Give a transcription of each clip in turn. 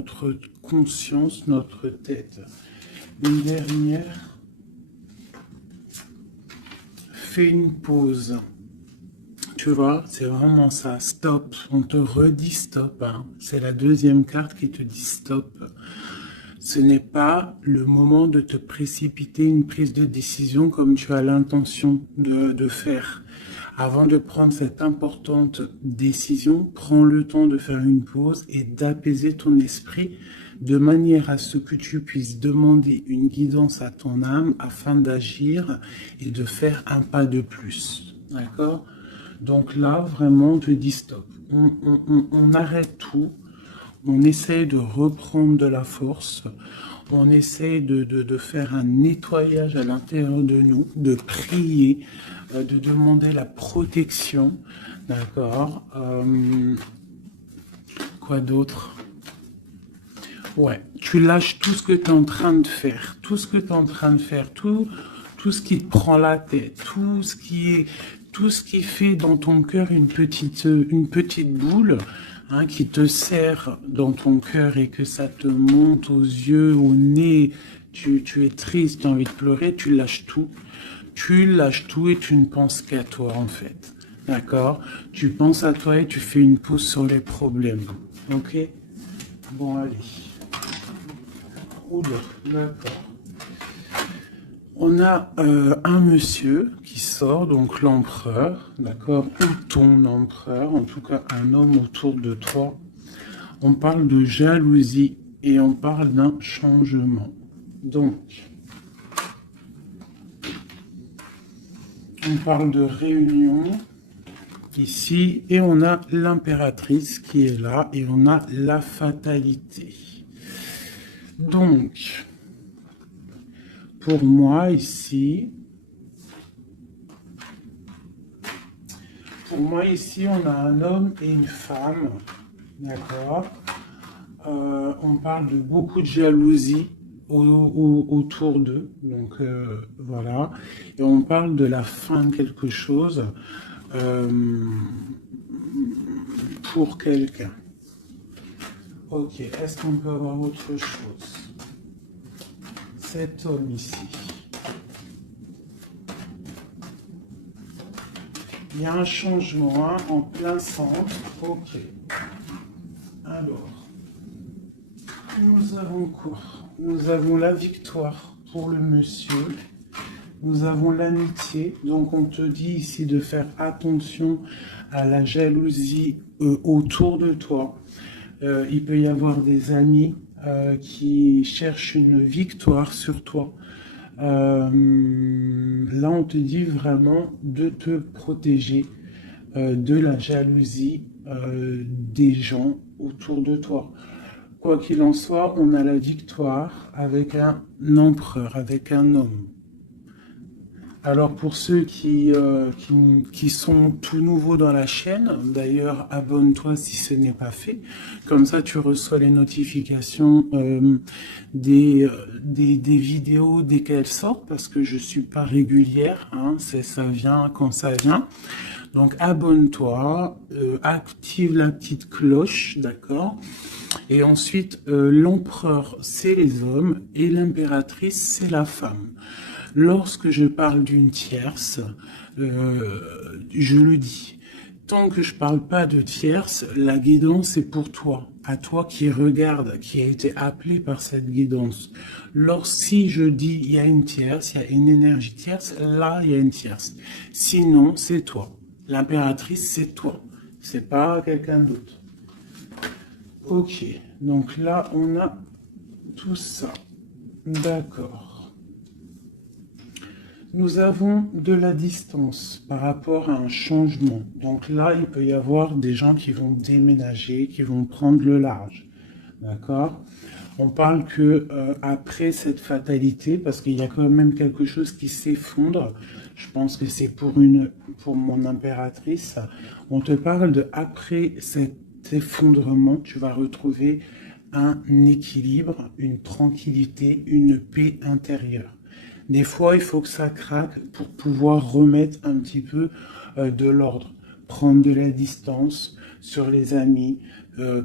notre conscience, notre tête. Une dernière. Fais une pause. Tu vois, c'est vraiment ça. Stop. On te redit stop. Hein. C'est la deuxième carte qui te dit stop. Ce n'est pas le moment de te précipiter une prise de décision comme tu as l'intention de faire. Avant de prendre cette importante décision, prends le temps de faire une pause et d'apaiser ton esprit de manière à ce que tu puisses demander une guidance à ton âme afin d'agir et de faire un pas de plus. D'accord ? Donc là, vraiment, on te dit stop. On arrête tout. On essaye de reprendre de la force, on essaye de faire un nettoyage à l'intérieur de nous, de prier, de demander la protection, d'accord. Quoi d'autre? Ouais, tu lâches tout ce que tu es en train de faire, tout ce que tu es en train de faire, tout ce qui te prend la tête, tout ce qui fait dans ton cœur une petite boule, hein, qui te serre dans ton cœur et que ça te monte aux yeux, au nez, tu es triste, tu as envie de pleurer, tu lâches tout. Tu lâches tout et tu ne penses qu'à toi en fait. D'accord? Tu penses à toi et tu fais une pause sur les problèmes. Ok? Bon, allez. Oula, d'accord. On a un monsieur qui sort, donc l'empereur, d'accord, ou ton empereur, en tout cas un homme autour de toi. On parle de jalousie et on parle d'un changement. Donc, on parle de réunion ici et on a l'impératrice qui est là et on a la fatalité. Donc, pour moi ici, on a un homme et une femme, d'accord. On parle de beaucoup de jalousie autour d'eux, donc voilà. Et on parle de la fin de quelque chose pour quelqu'un. Ok, est-ce qu'on peut avoir autre chose? Cet homme ici. Il y a un changement hein, en plein centre. Ok. Alors, nous avons quoi? Nous avons la victoire pour le monsieur. Nous avons l'amitié. Donc, on te dit ici de faire attention à la jalousie autour de toi. Il peut y avoir des amis qui cherchent une victoire sur toi. Là, on te dit vraiment de te protéger de la jalousie des gens autour de toi. Quoi qu'il en soit, on a la victoire avec un empereur, avec un homme. Alors pour ceux qui sont tout nouveaux dans la chaîne, d'ailleurs abonne-toi si ce n'est pas fait, comme ça tu reçois les notifications des vidéos dès qu'elles sortent, parce que je suis pas régulière, hein, ça vient quand ça vient. Donc abonne-toi, active la petite cloche, d'accord. Et ensuite l'empereur c'est les hommes et l'impératrice c'est la femme. Lorsque je parle d'une tierce, je le dis. Tant que je parle pas de tierce, la guidance est pour toi, à toi qui regarde, qui a été appelé par cette guidance. Si je dis il y a une tierce, il y a une énergie tierce, là il y a une tierce. Sinon, c'est toi. L'impératrice, c'est toi. C'est pas quelqu'un d'autre. Ok, donc là on a tout ça. D'accord. Nous avons de la distance par rapport à un changement. Donc là, il peut y avoir des gens qui vont déménager, qui vont prendre le large. D'accord? On parle que après cette fatalité, parce qu'il y a quand même quelque chose qui s'effondre, je pense que c'est pour mon impératrice, on te parle de après cet effondrement, tu vas retrouver un équilibre, une tranquillité, une paix intérieure. Des fois, il faut que ça craque pour pouvoir remettre un petit peu de l'ordre, prendre de la distance, sur les amis,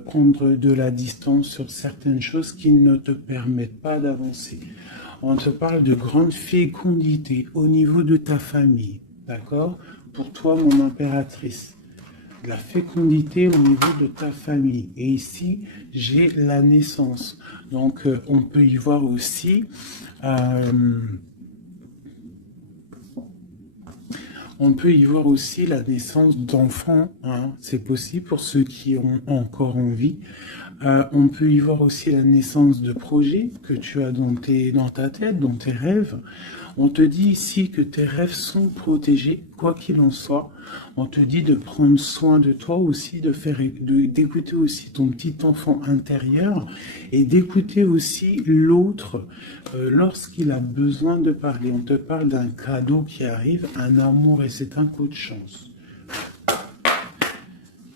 prendre de la distance sur certaines choses qui ne te permettent pas d'avancer. On te parle de grande fécondité au niveau de ta famille, d'accord? Pour toi, mon impératrice. La fécondité au niveau de ta famille. Et ici, j'ai la naissance. Donc, on peut y voir aussi... on peut y voir aussi la naissance d'enfants, hein. C'est possible pour ceux qui ont encore envie. On peut y voir aussi la naissance de projets que tu as dans ta tête, dans tes rêves. On te dit ici que tes rêves sont protégés, quoi qu'il en soit. On te dit de prendre soin de toi aussi, d'écouter aussi ton petit enfant intérieur et d'écouter aussi l'autre lorsqu'il a besoin de parler. On te parle d'un cadeau qui arrive, un amour, et c'est un coup de chance.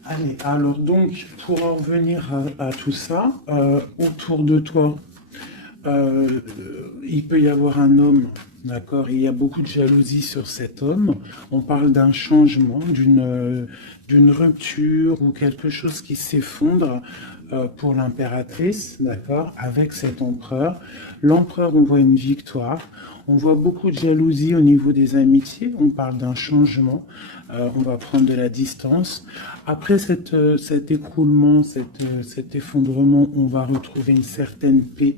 Allez, alors donc, pour en revenir à tout ça, autour de toi, il peut y avoir un homme, d'accord? Il y a beaucoup de jalousie sur cet homme. On parle d'un changement, d'une rupture ou quelque chose qui s'effondre pour l'impératrice, d'accord? Avec cet empereur. L'empereur, on voit une victoire. On voit beaucoup de jalousie au niveau des amitiés. On parle d'un changement. On va prendre de la distance. Après cet écroulement, cet effondrement, on va retrouver une certaine paix,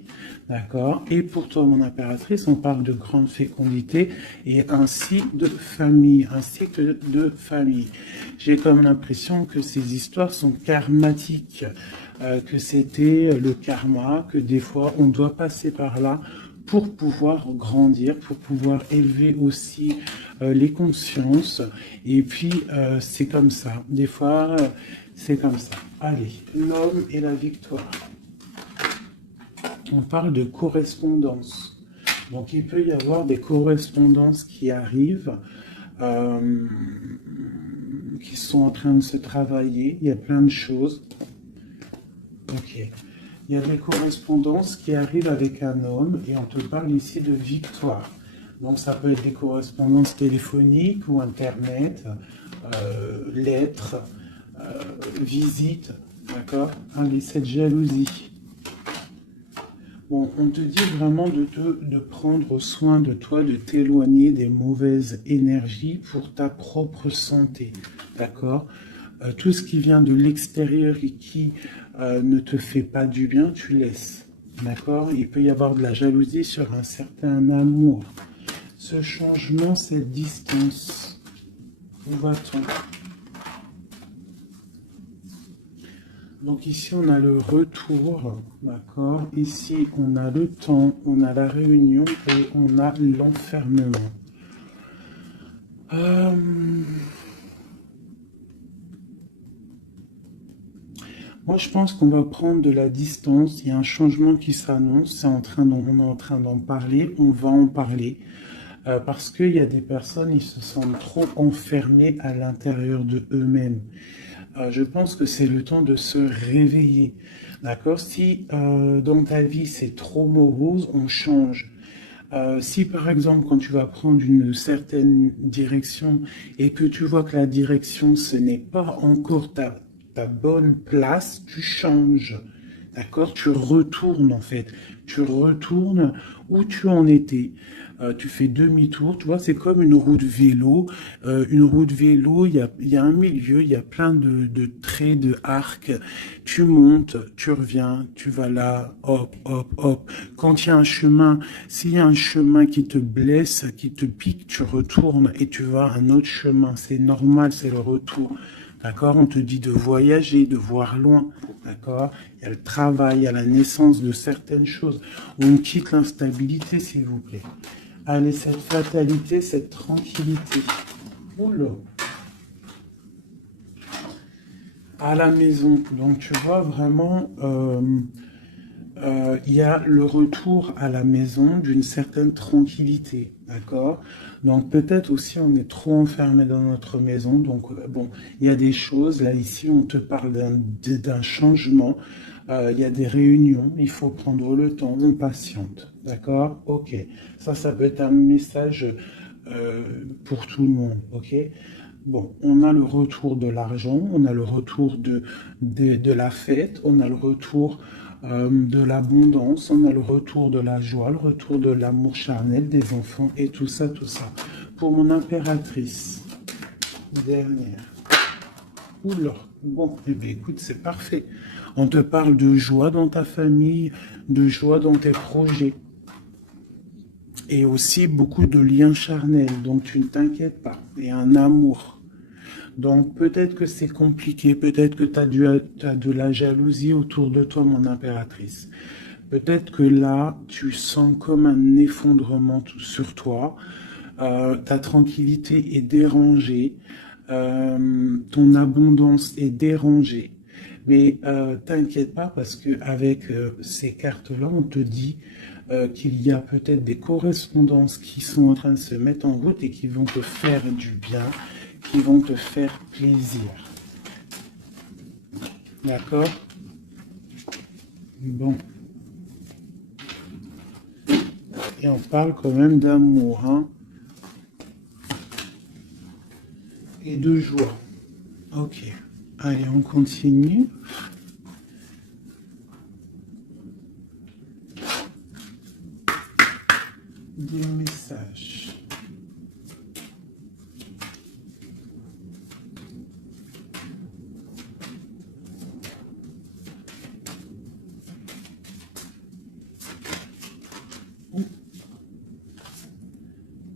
d'accord? Et pour toi, mon impératrice, on parle de grande fécondité et ainsi de famille, un cycle de famille. J'ai comme l'impression que ces histoires sont karmatiques, que c'était le karma, que des fois, on doit passer par là pour pouvoir grandir, pour pouvoir élever aussi les consciences. Et puis, c'est comme ça. Des fois, c'est comme ça. Allez, l'homme et la victoire. On parle de correspondance. Donc, il peut y avoir des correspondances qui arrivent, qui sont en train de se travailler. Il y a plein de choses. Ok. Il y a des correspondances qui arrivent avec un homme et on te parle ici de victoire. Donc ça peut être des correspondances téléphoniques ou internet, lettres, visites, d'accord? Allez, cette jalousie. Bon, on te dit vraiment de prendre soin de toi, de t'éloigner des mauvaises énergies pour ta propre santé, d'accord? Tout ce qui vient de l'extérieur et qui ne te fait pas du bien, tu laisses. D'accord? Il peut y avoir de la jalousie sur un certain amour. Ce changement, cette distance, où va-t-on? Donc ici, on a le retour, d'accord? Ici, on a le temps, on a la réunion et on a l'enfermement. Moi, je pense qu'on va prendre de la distance. Il y a un changement qui s'annonce. On est en train d'en parler. On va en parler. Parce qu'il y a des personnes, ils se sentent trop enfermés à l'intérieur de eux-mêmes. Je pense que c'est le temps de se réveiller. D'accord? Si dans ta vie, c'est trop morose, on change. Si par exemple, quand tu vas prendre une certaine direction et que tu vois que la direction, ce n'est pas encore ta bonne place, tu changes. D'accord? Tu retournes en fait. Tu retournes où tu en étais. Tu fais demi-tour. Tu vois, c'est comme une roue de vélo. Une roue de vélo, il y a un milieu, il y a plein de traits, de arcs. Tu montes, tu reviens, tu vas là, hop, hop, hop. Quand il y a un chemin, s'il y a un chemin qui te blesse, qui te pique, tu retournes et tu vas à un autre chemin. C'est normal, c'est le retour. D'accord? On te dit de voyager, de voir loin. D'accord? Il y a le travail, il y a la naissance de certaines choses. On quitte l'instabilité, s'il vous plaît. Allez, cette fatalité, cette tranquillité. Oula. À la maison. Donc, tu vois vraiment, il y a le retour à la maison d'une certaine tranquillité. D'accord? Donc peut-être aussi on est trop enfermé dans notre maison. Donc bon, il y a des choses. Là ici, on te parle d'un changement. Il y a des réunions. Il faut prendre le temps. On patiente. D'accord? Ok. Ça peut être un message pour tout le monde. Ok? Bon, on a le retour de l'argent, on a le retour de la fête, on a le retour de l'abondance, on a le retour de la joie, le retour de l'amour charnel des enfants et tout ça, tout ça. Pour mon impératrice, dernière. Oula, bon, eh bien, écoute, c'est parfait. On te parle de joie dans ta famille, de joie dans tes projets. Et aussi beaucoup de liens charnels, donc tu ne t'inquiètes pas. Et un amour. Donc peut-être que c'est compliqué, peut-être que tu as de la jalousie autour de toi, mon impératrice. Peut-être que là, tu sens comme un effondrement sur toi. Ta tranquillité est dérangée. Ton abondance est dérangée. Mais t'inquiète pas parce que avec ces cartes-là, on te dit qu'il y a peut-être des correspondances qui sont en train de se mettre en route et qui vont te faire du bien, qui vont te faire plaisir. D'accord? Bon. Et on parle quand même d'amour, hein? Et de joie. Ok. Allez, on continue. Des messages.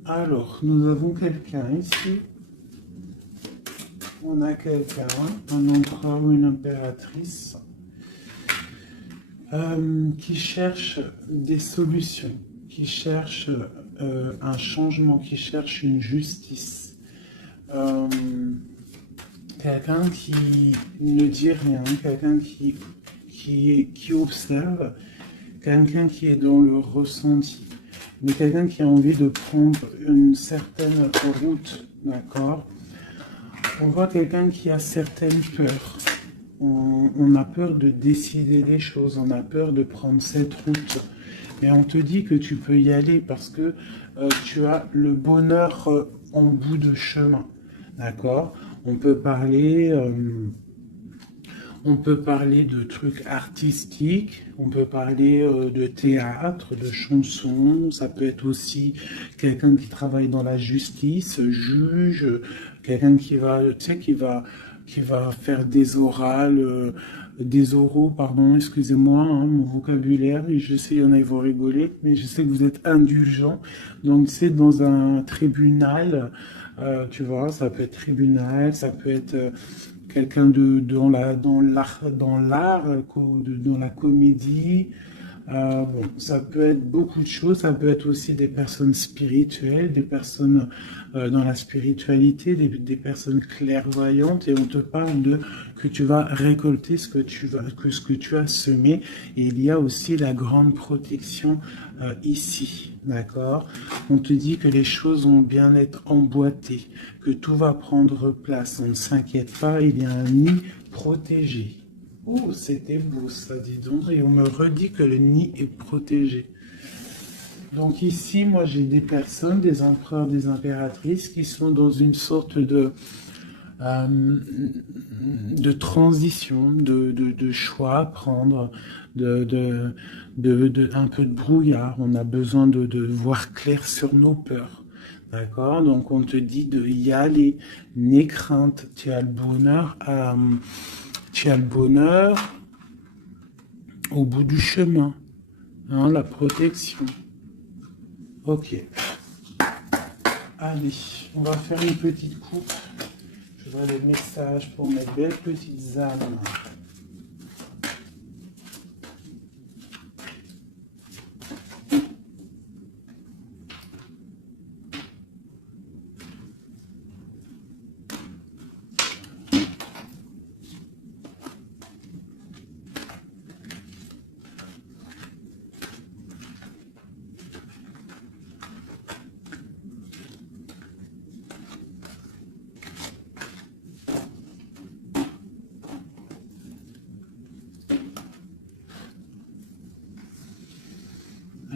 Alors, nous avons quelqu'un ici. On a quelqu'un, un empereur ou une impératrice, qui cherche des solutions, qui cherche un changement, qui cherche une justice. Quelqu'un qui ne dit rien, quelqu'un qui observe, quelqu'un qui est dans le ressenti, mais quelqu'un qui a envie de prendre une certaine route, d'accord? On voit quelqu'un qui a certaines peurs. On a peur de décider des choses, on a peur de prendre cette route. Mais on te dit que tu peux y aller parce que tu as le bonheur en bout de chemin. D'accord? On peut parler de trucs artistiques, on peut parler de théâtre, de chansons, ça peut être aussi quelqu'un qui travaille dans la justice, juge, quelqu'un qui va, tu sais, qui va faire des orales, des oraux, pardon, excusez-moi, hein, mon vocabulaire, et je sais, il y en a, ils vont rigoler, mais je sais que vous êtes indulgents, donc c'est dans un tribunal, tu vois, ça peut être tribunal, ça peut être quelqu'un dans l'art, dans la comédie. Bon, ça peut être beaucoup de choses, ça peut être aussi des personnes spirituelles, des personnes dans la spiritualité, des personnes clairvoyantes, et on te parle de que tu vas récolter ce que tu as semé, et il y a aussi la grande protection ici, d'accord? On te dit que les choses vont bien être emboîtées, que tout va prendre place, on ne s'inquiète pas, il y a un nid protégé. Oh, c'était beau ça, dis donc. Et on me redit que le nid est protégé. Donc ici, moi, j'ai des personnes, des empereurs, des impératrices qui sont dans une sorte euh, de transition, de choix à prendre, un peu de brouillard. On a besoin de voir clair sur nos peurs. D'accord? Donc on te dit de y aller. N'aie crainte. Tu as le bonheur au bout du chemin, hein, la protection. Ok. Allez, on va faire une petite coupe. Je vois les messages pour mes belles petites âmes.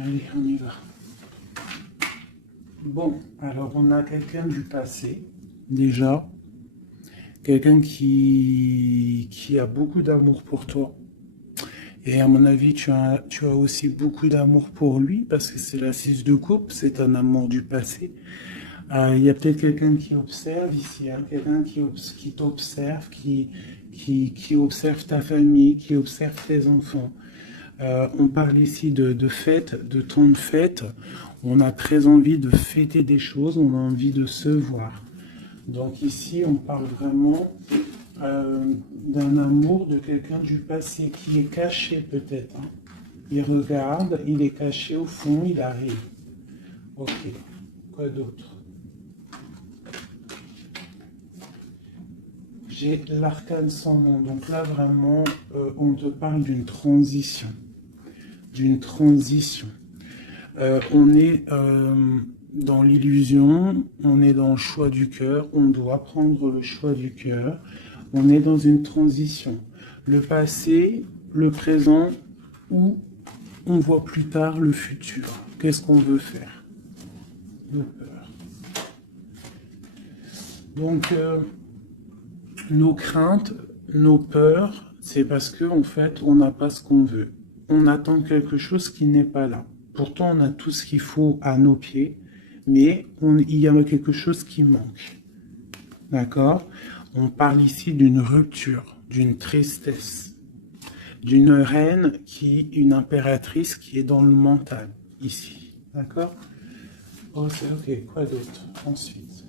Allez, on y va. Bon, alors on a quelqu'un du passé, déjà. quelqu'un qui a beaucoup d'amour pour toi. Et à mon avis, tu as aussi beaucoup d'amour pour lui parce que c'est la 6 de coupe, c'est un amour du passé. Il y a peut-être quelqu'un qui observe ici, hein, quelqu'un qui t'observe, qui observe ta famille, qui observe tes enfants. On parle ici de fêtes, de temps de fête. On a très envie de fêter des choses, on a envie de se voir. Donc ici, on parle vraiment d'un amour de quelqu'un du passé qui est caché peut-être. Hein. Il regarde, il est caché au fond, il arrive. Ok, quoi d'autre? J'ai l'arcane sans nom. Donc là, vraiment, on te parle d'une transition. D'une transition. On est dans l'illusion, on est dans le choix du cœur, on doit prendre le choix du cœur. On est dans une transition. Le passé, le présent, ou on voit plus tard le futur. Qu'est-ce qu'on veut faire? Nos peurs. Donc, nos craintes, nos peurs, c'est parce que en fait, on n'a pas ce qu'on veut. On attend quelque chose qui n'est pas là. Pourtant, on a tout ce qu'il faut à nos pieds, mais il y a quelque chose qui manque. D'accord? On parle ici d'une rupture, d'une tristesse, d'une reine une impératrice qui est dans le mental, ici. D'accord? Ok, quoi d'autre? Ensuite.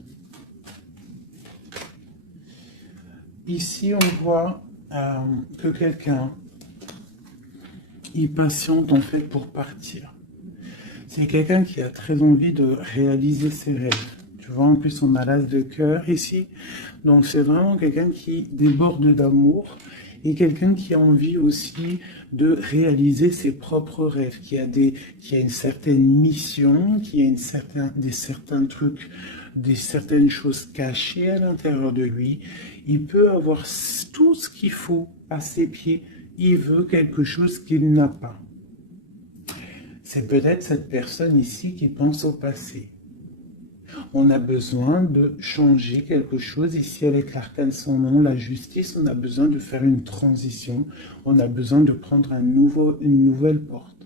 Ici, on voit que quelqu'un, il patiente en fait pour partir. C'est quelqu'un qui a très envie de réaliser ses rêves. Tu vois, en plus, on a l'as de cœur ici. Donc, c'est vraiment quelqu'un qui déborde d'amour et quelqu'un qui a envie aussi de réaliser ses propres rêves, qui a une certaine mission, qui a certains trucs, certaines choses cachées à l'intérieur de lui. Il peut avoir tout ce qu'il faut à ses pieds. Il veut quelque chose qu'il n'a pas. C'est peut-être cette personne ici qui pense au passé. On a besoin de changer quelque chose ici avec l'arcane sans nom, la justice. On a besoin de faire une transition. On a besoin de prendre une nouvelle porte.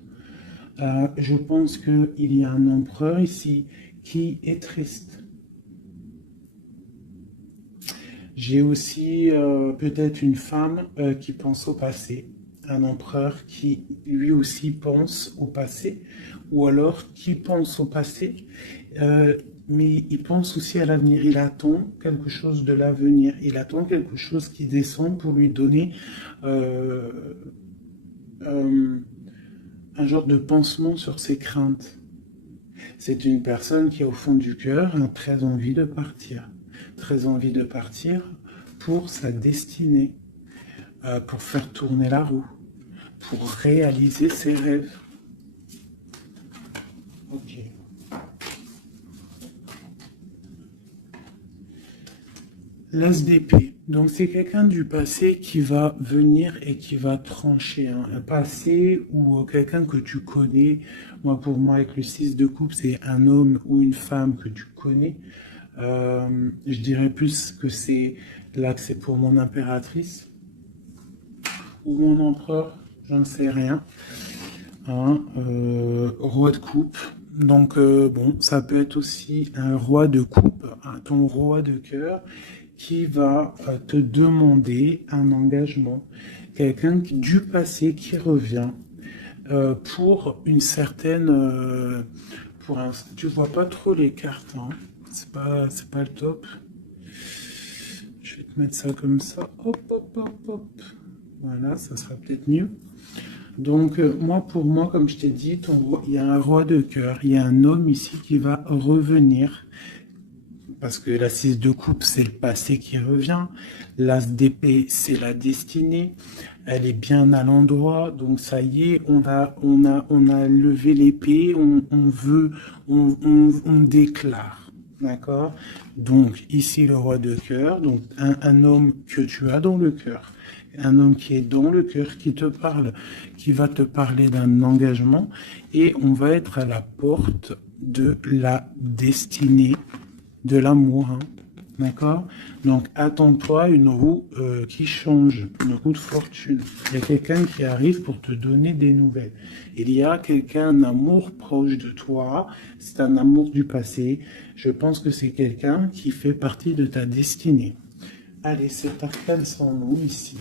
Je pense qu'il y a un empereur ici qui est triste. J'ai aussi peut-être une femme qui pense au passé. Un empereur qui lui aussi pense au passé, ou alors qui pense au passé, mais il pense aussi à l'avenir. Il attend quelque chose de l'avenir, il attend quelque chose qui descend pour lui donner un genre de pansement sur ses craintes. C'est une personne qui, au fond du cœur, a très envie de partir. Très envie de partir pour sa destinée, pour faire tourner la roue, pour réaliser ses rêves. Ok. L'as d'épée. Donc c'est quelqu'un du passé qui va venir et qui va trancher. Hein. Un passé ou quelqu'un que tu connais. Moi, pour moi, avec le 6 de coupe, c'est un homme ou une femme que tu connais. Je dirais plus que c'est là que c'est pour mon impératrice ou mon empereur, je ne sais rien. Hein, roi de coupe. Donc bon, ça peut être aussi un roi de coupe, ton roi de cœur, qui va te demander un engagement. Quelqu'un du passé qui revient pour une certaine... tu vois pas trop les cartes, hein. C'est pas le top. Je vais te mettre ça comme ça. Hop, hop, hop, hop. Voilà, ça sera peut-être mieux. Donc, pour moi, comme je t'ai dit, il y a un roi de cœur, il y a un homme ici qui va revenir. Parce que la 6 de coupe, c'est le passé qui revient. L'as d'épée, c'est la destinée. Elle est bien à l'endroit. Donc, ça y est, on a levé l'épée. On déclare. D'accord? Donc, ici, le roi de cœur. Donc, un homme que tu as dans le cœur. Un homme qui est dans le cœur, qui te parle, qui va te parler d'un engagement. Et on va être à la porte de la destinée, de l'amour. Hein. D'accord? Donc, attends-toi une roue qui change, une roue de fortune. Il y a quelqu'un qui arrive pour te donner des nouvelles. Il y a quelqu'un, un amour proche de toi. C'est un amour du passé. Je pense que c'est quelqu'un qui fait partie de ta destinée. Allez, cet arcane sans nom ici.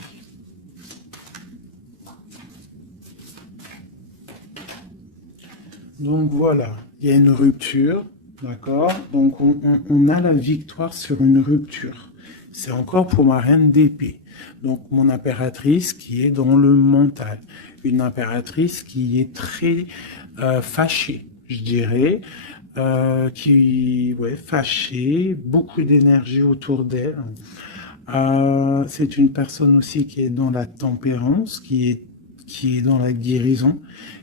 Donc voilà, il y a une rupture. D'accord? Donc, on a la victoire sur une rupture. C'est encore pour ma reine d'épée. Donc, mon impératrice qui est dans le mental. Une impératrice qui est très fâchée, je dirais. Ouais, fâchée, beaucoup d'énergie autour d'elle. C'est une personne aussi qui est dans la tempérance, qui est dans la guérison.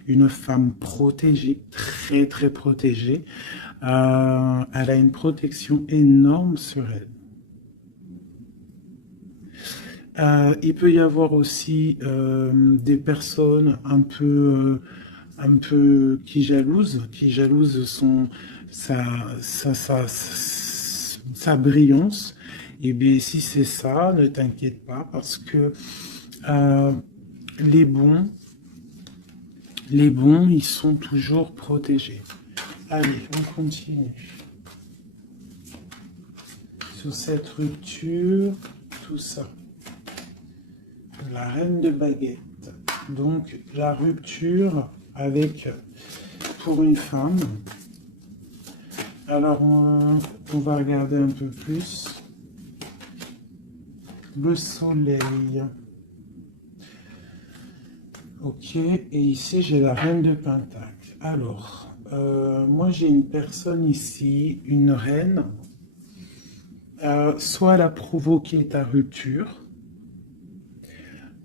Une femme protégée, très très protégée. Elle a une protection énorme sur elle. Il peut y avoir aussi des personnes un peu qui jalousent sa brillance. Et bien si c'est ça, ne t'inquiète pas parce que euh, les bons, ils sont toujours protégés. Allez, on continue. Sur cette rupture, tout ça. La reine de baguette. Donc, la rupture avec, pour une femme. Alors, on va regarder un peu plus. Le soleil. Ok, et ici, j'ai la reine de pentacle. Alors, moi, j'ai une personne ici, une reine. Soit elle a provoqué ta rupture,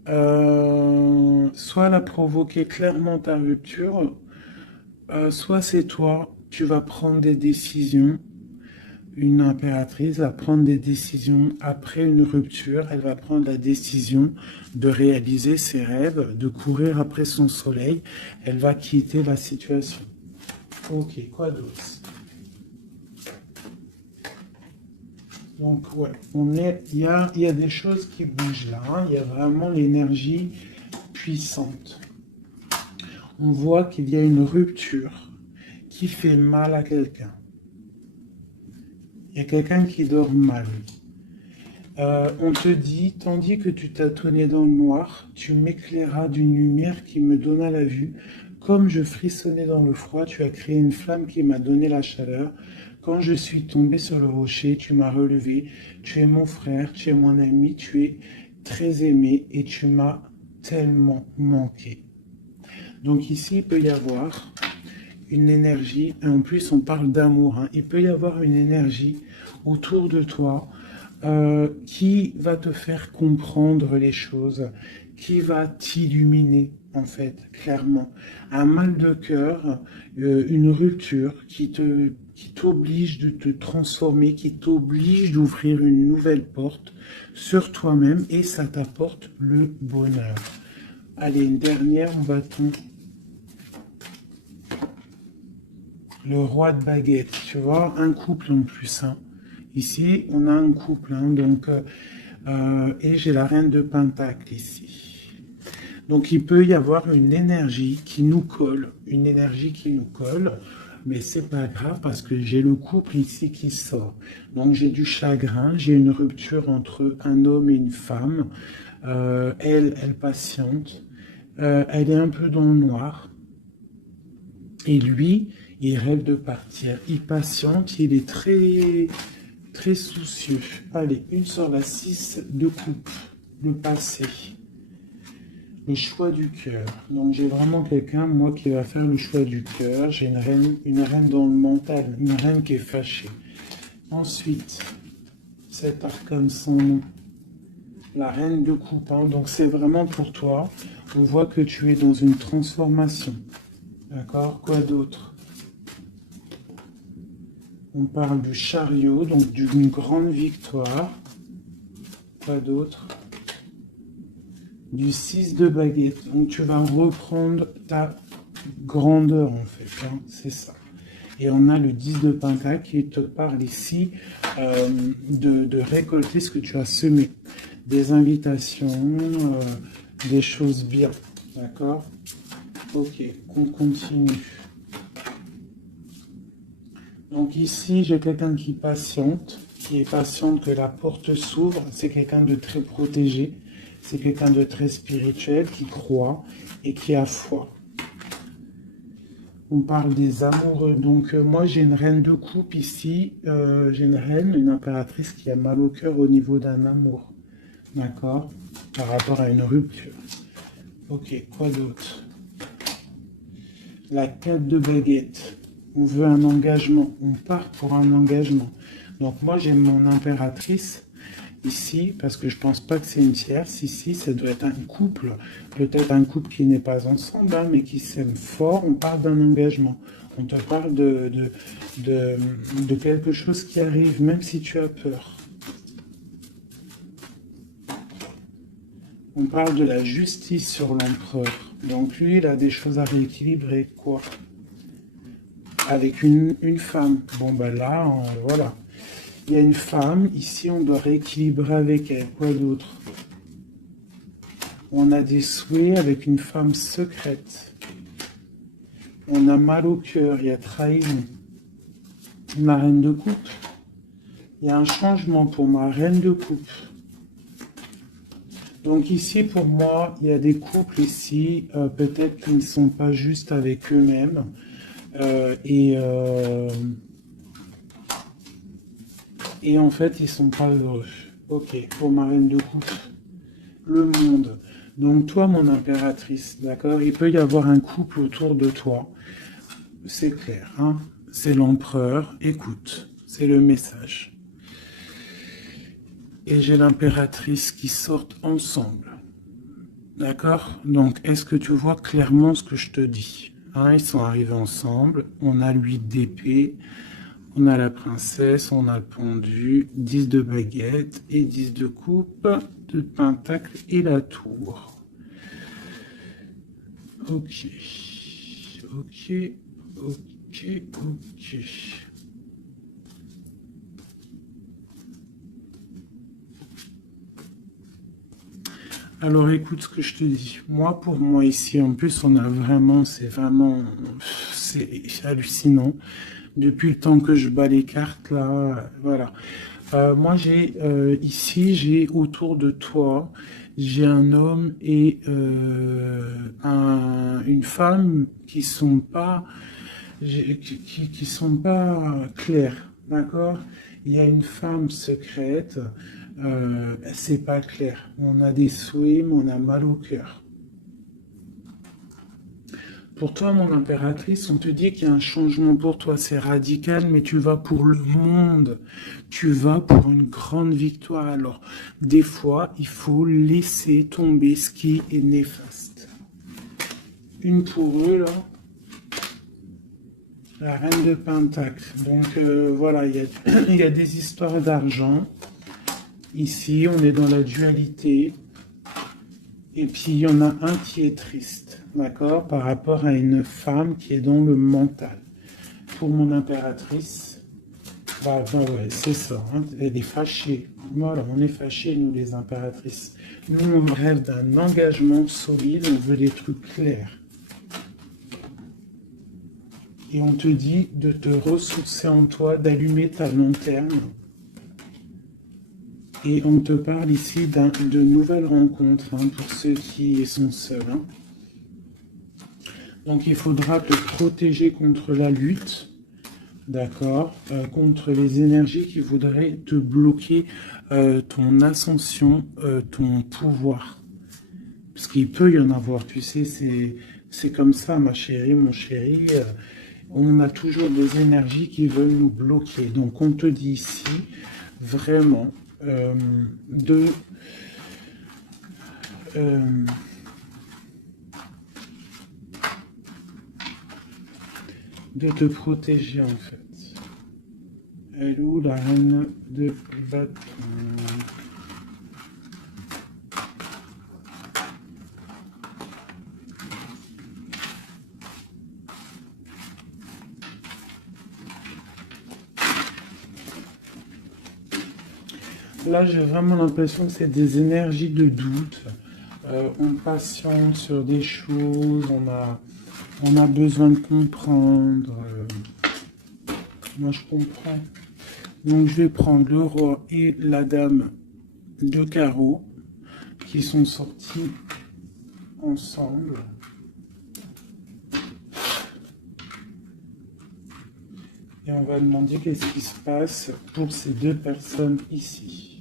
soit elle a provoqué clairement ta rupture, soit c'est toi, tu vas prendre des décisions. Une impératrice va prendre des décisions après une rupture, elle va prendre la décision de réaliser ses rêves, de courir après son soleil, elle va quitter la situation. Ok, quoi d'autre? Donc, ouais, il y a des choses qui bougent là. Hein. Il y a vraiment l'énergie puissante. On voit qu'il y a une rupture qui fait mal à quelqu'un. Il y a quelqu'un qui dort mal. On te dit, tandis que tu tâtonnais dans le noir, tu m'éclairas d'une lumière qui me donna la vue. Comme je frissonnais dans le froid, tu as créé une flamme qui m'a donné la chaleur. Quand je suis tombé sur le rocher, tu m'as relevé. Tu es mon frère, tu es mon ami, tu es très aimé et tu m'as tellement manqué. Donc ici, il peut y avoir une énergie, et en plus on parle d'amour, hein. Il peut y avoir une énergie autour de toi qui va te faire comprendre les choses, qui va t'illuminer en fait, clairement. Un mal de cœur, une rupture qui t'oblige de te transformer, qui t'oblige d'ouvrir une nouvelle porte sur toi-même et ça t'apporte le bonheur. Allez, une dernière, on va tomber. Le roi de baguette, tu vois, un couple en plus. Hein. Ici, on a un couple, hein, donc, et j'ai la reine de pentacle ici. Donc, il peut y avoir une énergie qui nous colle, mais c'est pas grave parce que j'ai le couple ici qui sort. Donc, j'ai du chagrin, j'ai une rupture entre un homme et une femme. Elle patiente, elle est un peu dans le noir. Et lui, il rêve de partir. Il patiente, il est très, très soucieux. Allez, une sur la 6 de coupe. Le passé. Le choix du cœur. Donc j'ai vraiment quelqu'un, moi, qui va faire le choix du cœur. J'ai une reine dans le mental, une reine qui est fâchée. Ensuite, cet arcane sans nom. La reine de coupe. Hein. Donc c'est vraiment pour toi. On voit que tu es dans une transformation. D'accord? Quoi d'autre? On parle du chariot, donc d'une grande victoire. Quoi d'autre? Du 6 de baguette. Donc tu vas reprendre ta grandeur en fait. Hein, c'est ça. Et on a le 10 de pentacle qui te parle ici de récolter ce que tu as semé. Des invitations, des choses bien. D'accord? Ok, on continue. Donc ici, j'ai quelqu'un qui est patiente que la porte s'ouvre. C'est quelqu'un de très protégé. C'est quelqu'un de très spirituel qui croit et qui a foi. On parle des amoureux. Donc moi, j'ai une reine de coupe ici. J'ai une reine, une impératrice qui a mal au cœur au niveau d'un amour. D'accord? Par rapport à une rupture. Ok, quoi d'autre? La 4 de baguette. On veut un engagement. On part pour un engagement. Donc moi, j'ai mon impératrice ici, parce que je pense pas que c'est une tierce. Ici, ça doit être un couple. Peut-être un couple qui n'est pas ensemble, hein, mais qui s'aime fort. On parle d'un engagement. On te parle de quelque chose qui arrive, même si tu as peur. On parle de la justice sur l'empereur. Donc lui, il a des choses à rééquilibrer. Quoi? Avec une femme. Bon, ben là, voilà. Il y a une femme. Ici, on doit rééquilibrer avec elle. Quoi d'autre? On a des souhaits avec une femme secrète. On a mal au cœur. Il y a trahison. Ma reine de coupe. Il y a un changement pour ma reine de coupe. Donc ici, pour moi, il y a des couples ici, peut-être qui ne sont pas justes avec eux-mêmes. Et en fait, ils sont pas heureux. Ok, pour ma reine de coupe. Le monde. Donc toi, mon impératrice, d'accord? Il peut y avoir un couple autour de toi. C'est clair, hein? C'est l'empereur. Écoute, c'est le message. Et j'ai l'impératrice qui sortent ensemble. D'accord? Donc, est-ce que tu vois clairement ce que je te dis? Hein, ils sont arrivés ensemble. On a l'huile d'épée. On a la princesse. On a le pendu. 10 de baguette. Et 10 de coupe. De pentacle et la tour. Ok. Ok. Ok. Ok. Alors écoute ce que je te dis. Moi, pour moi ici, en plus, on a vraiment, c'est hallucinant. Depuis le temps que je bats les cartes, là, voilà. Moi, j'ai autour de toi, j'ai un homme et une femme qui sont pas, qui sont pas clairs, d'accord? Il y a une femme secrète, c'est pas clair. On a des souhaits, mais on a mal au cœur. Pour toi, mon impératrice, on te dit qu'il y a un changement pour toi, c'est radical, mais tu vas pour le monde. Tu vas pour une grande victoire. Alors, des fois, il faut laisser tomber ce qui est néfaste. Une pour eux, là. La reine de Pentacle. Donc, voilà, il y a des histoires d'argent. Ici, on est dans la dualité. Et puis, il y en a un qui est triste, d'accord, par rapport à une femme qui est dans le mental. Pour mon impératrice, ouais, c'est ça, hein, elle est fâchée. Voilà, on est fâchés, nous, les impératrices. Nous, on rêve d'un engagement solide, on veut des trucs clairs. Et on te dit de te ressourcer en toi, d'allumer ta lanterne. Et on te parle ici de nouvelles rencontres, hein, pour ceux qui sont seuls. Hein. Donc il faudra te protéger contre la lutte, d'accord, contre les énergies qui voudraient te bloquer ton ascension, ton pouvoir. Parce qu'il peut y en avoir, tu sais, c'est comme ça, ma chérie, mon chéri. On a toujours des énergies qui veulent nous bloquer. Donc on te dit ici, vraiment, de te protéger en fait. Elle est où la reine de bâton? là, j'ai vraiment l'impression que c'est des énergies de doute. On patiente sur des choses, on a besoin de comprendre. Moi, je comprends. Donc, je vais prendre le roi et la dame de carreau qui sont sortis ensemble. Et on va demander qu'est-ce qui se passe pour ces deux personnes ici.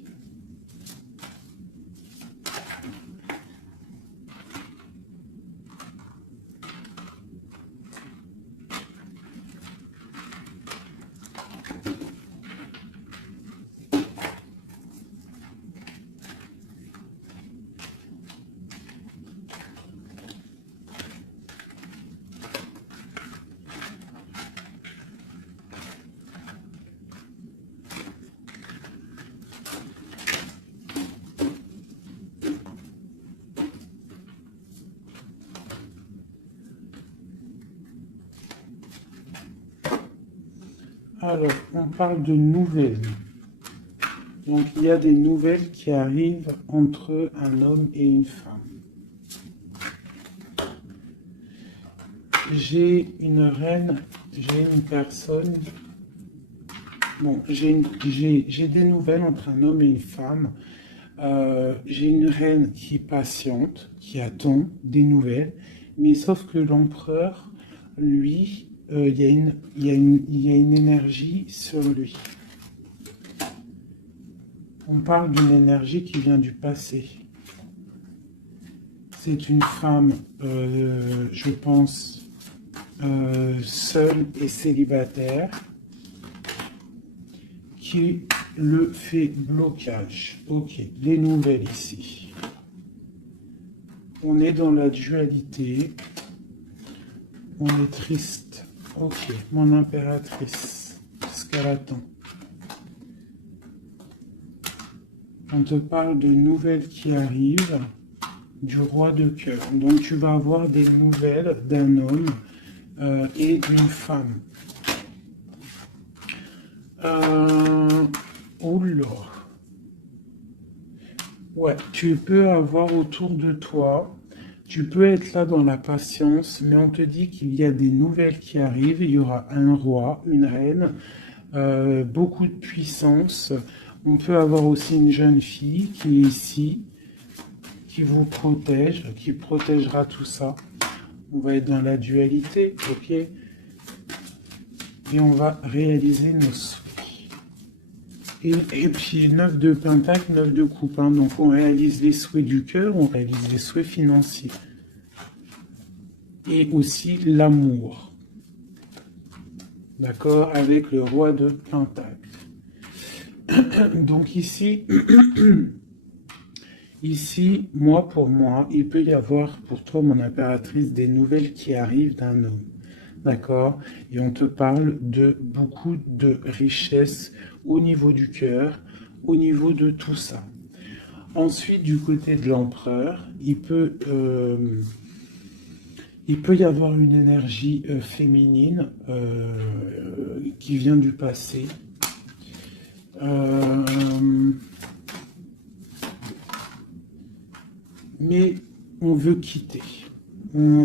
Alors, on parle de nouvelles. Donc, il y a des nouvelles qui arrivent entre un homme et une femme. J'ai une reine, j'ai une personne. Bon, j'ai des nouvelles entre un homme et une femme. J'ai une reine qui patiente, qui attend des nouvelles. Mais sauf que l'empereur, lui, il y a une énergie sur lui. On parle d'une énergie qui vient du passé. C'est une femme, je pense, seule et célibataire, qui le fait blocage. Ok, les nouvelles ici. On est dans la dualité. On est triste. Ok, mon impératrice, ce qu'elle attend. On te parle de nouvelles qui arrivent du roi de cœur. Donc tu vas avoir des nouvelles d'un homme et d'une femme. Oula. Ouais, tu peux avoir autour de toi, tu peux être là dans la patience, mais on te dit qu'il y a des nouvelles qui arrivent. Il y aura un roi, une reine, beaucoup de puissance. On peut avoir aussi une jeune fille qui est ici, qui vous protège, qui protégera tout ça. On va être dans la dualité, ok? Et on va réaliser nos souhaits. Et puis 9 de pentacle, 9 de coupe. Hein. Donc on réalise les souhaits du cœur, on réalise les souhaits financiers. Et aussi l'amour. D'accord? Avec le roi de pentacle. Donc ici, ici, pour moi, il peut y avoir pour toi, mon impératrice, des nouvelles qui arrivent d'un homme. D'accord? Et on te parle de beaucoup de richesses au niveau du cœur, au niveau de tout ça. Ensuite, du côté de l'empereur, il peut y avoir une énergie féminine qui vient du passé. Mais on veut quitter. On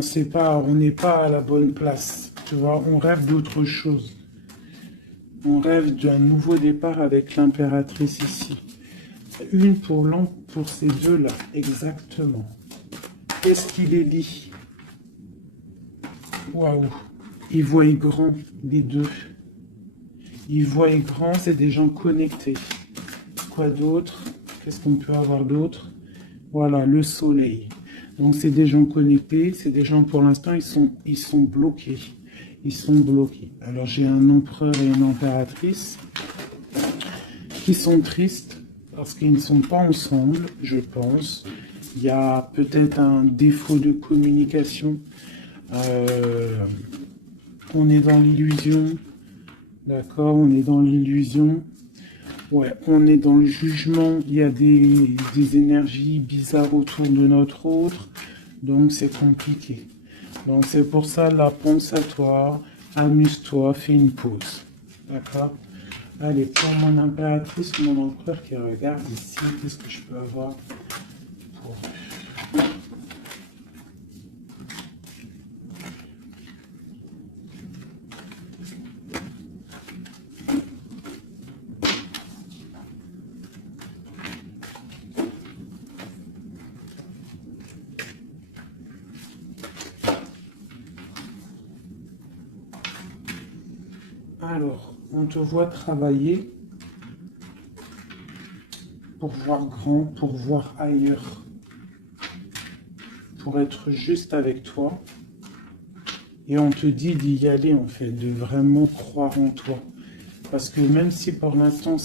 n'est pas à la bonne place. Tu vois, on rêve d'autre chose. On rêve d'un nouveau départ avec l'impératrice ici. Une pour ces deux-là, exactement. Qu'est-ce qui les lie? Waouh! Ils voient grand, les deux. Ils voient grand, c'est des gens connectés. Quoi d'autre? Qu'est-ce qu'on peut avoir d'autre? Voilà, le soleil. Donc c'est des gens connectés, c'est des gens pour l'instant, ils sont bloqués. Ils sont bloqués. Alors j'ai un empereur et une impératrice qui sont tristes parce qu'ils ne sont pas ensemble, je pense. Il y a peut-être un défaut de communication. On est dans l'illusion. D'accord, on est dans l'illusion. Ouais, on est dans le jugement. Il y a des énergies bizarres autour de notre autre. Donc c'est compliqué. Donc c'est pour ça, là, pense à toi, amuse-toi, fais une pause. D'accord? Allez, pour mon impératrice, mon empereur qui regarde ici, qu'est-ce que je peux avoir pour... Alors, on te voit travailler pour voir grand, pour voir ailleurs, pour être juste avec toi. Et on te dit d'y aller, en fait, de vraiment croire en toi. Parce que même si pour l'instant,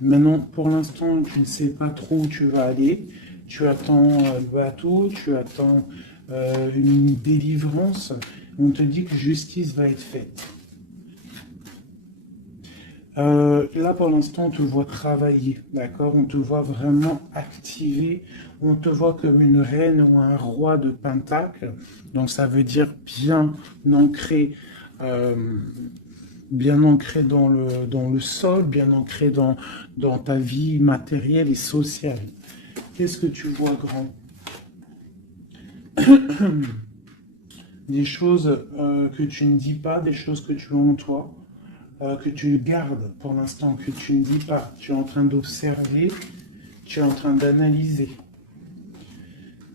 maintenant, pour l'instant, tu ne sais pas trop où tu vas aller, tu attends le bateau, tu attends une délivrance, on te dit que justice va être faite. Là, pour l'instant, on te voit travailler, d'accord? On te voit vraiment activer. On te voit comme une reine ou un roi de Pentacle. Donc, ça veut dire ancré, euh, bien ancré dans le sol, bien ancré dans ta vie matérielle et sociale. Qu'est-ce que tu vois grand? Des choses que tu ne dis pas, des choses que tu as en toi. Que tu gardes pour l'instant, que tu ne dis pas. Tu es en train d'observer, tu es en train d'analyser.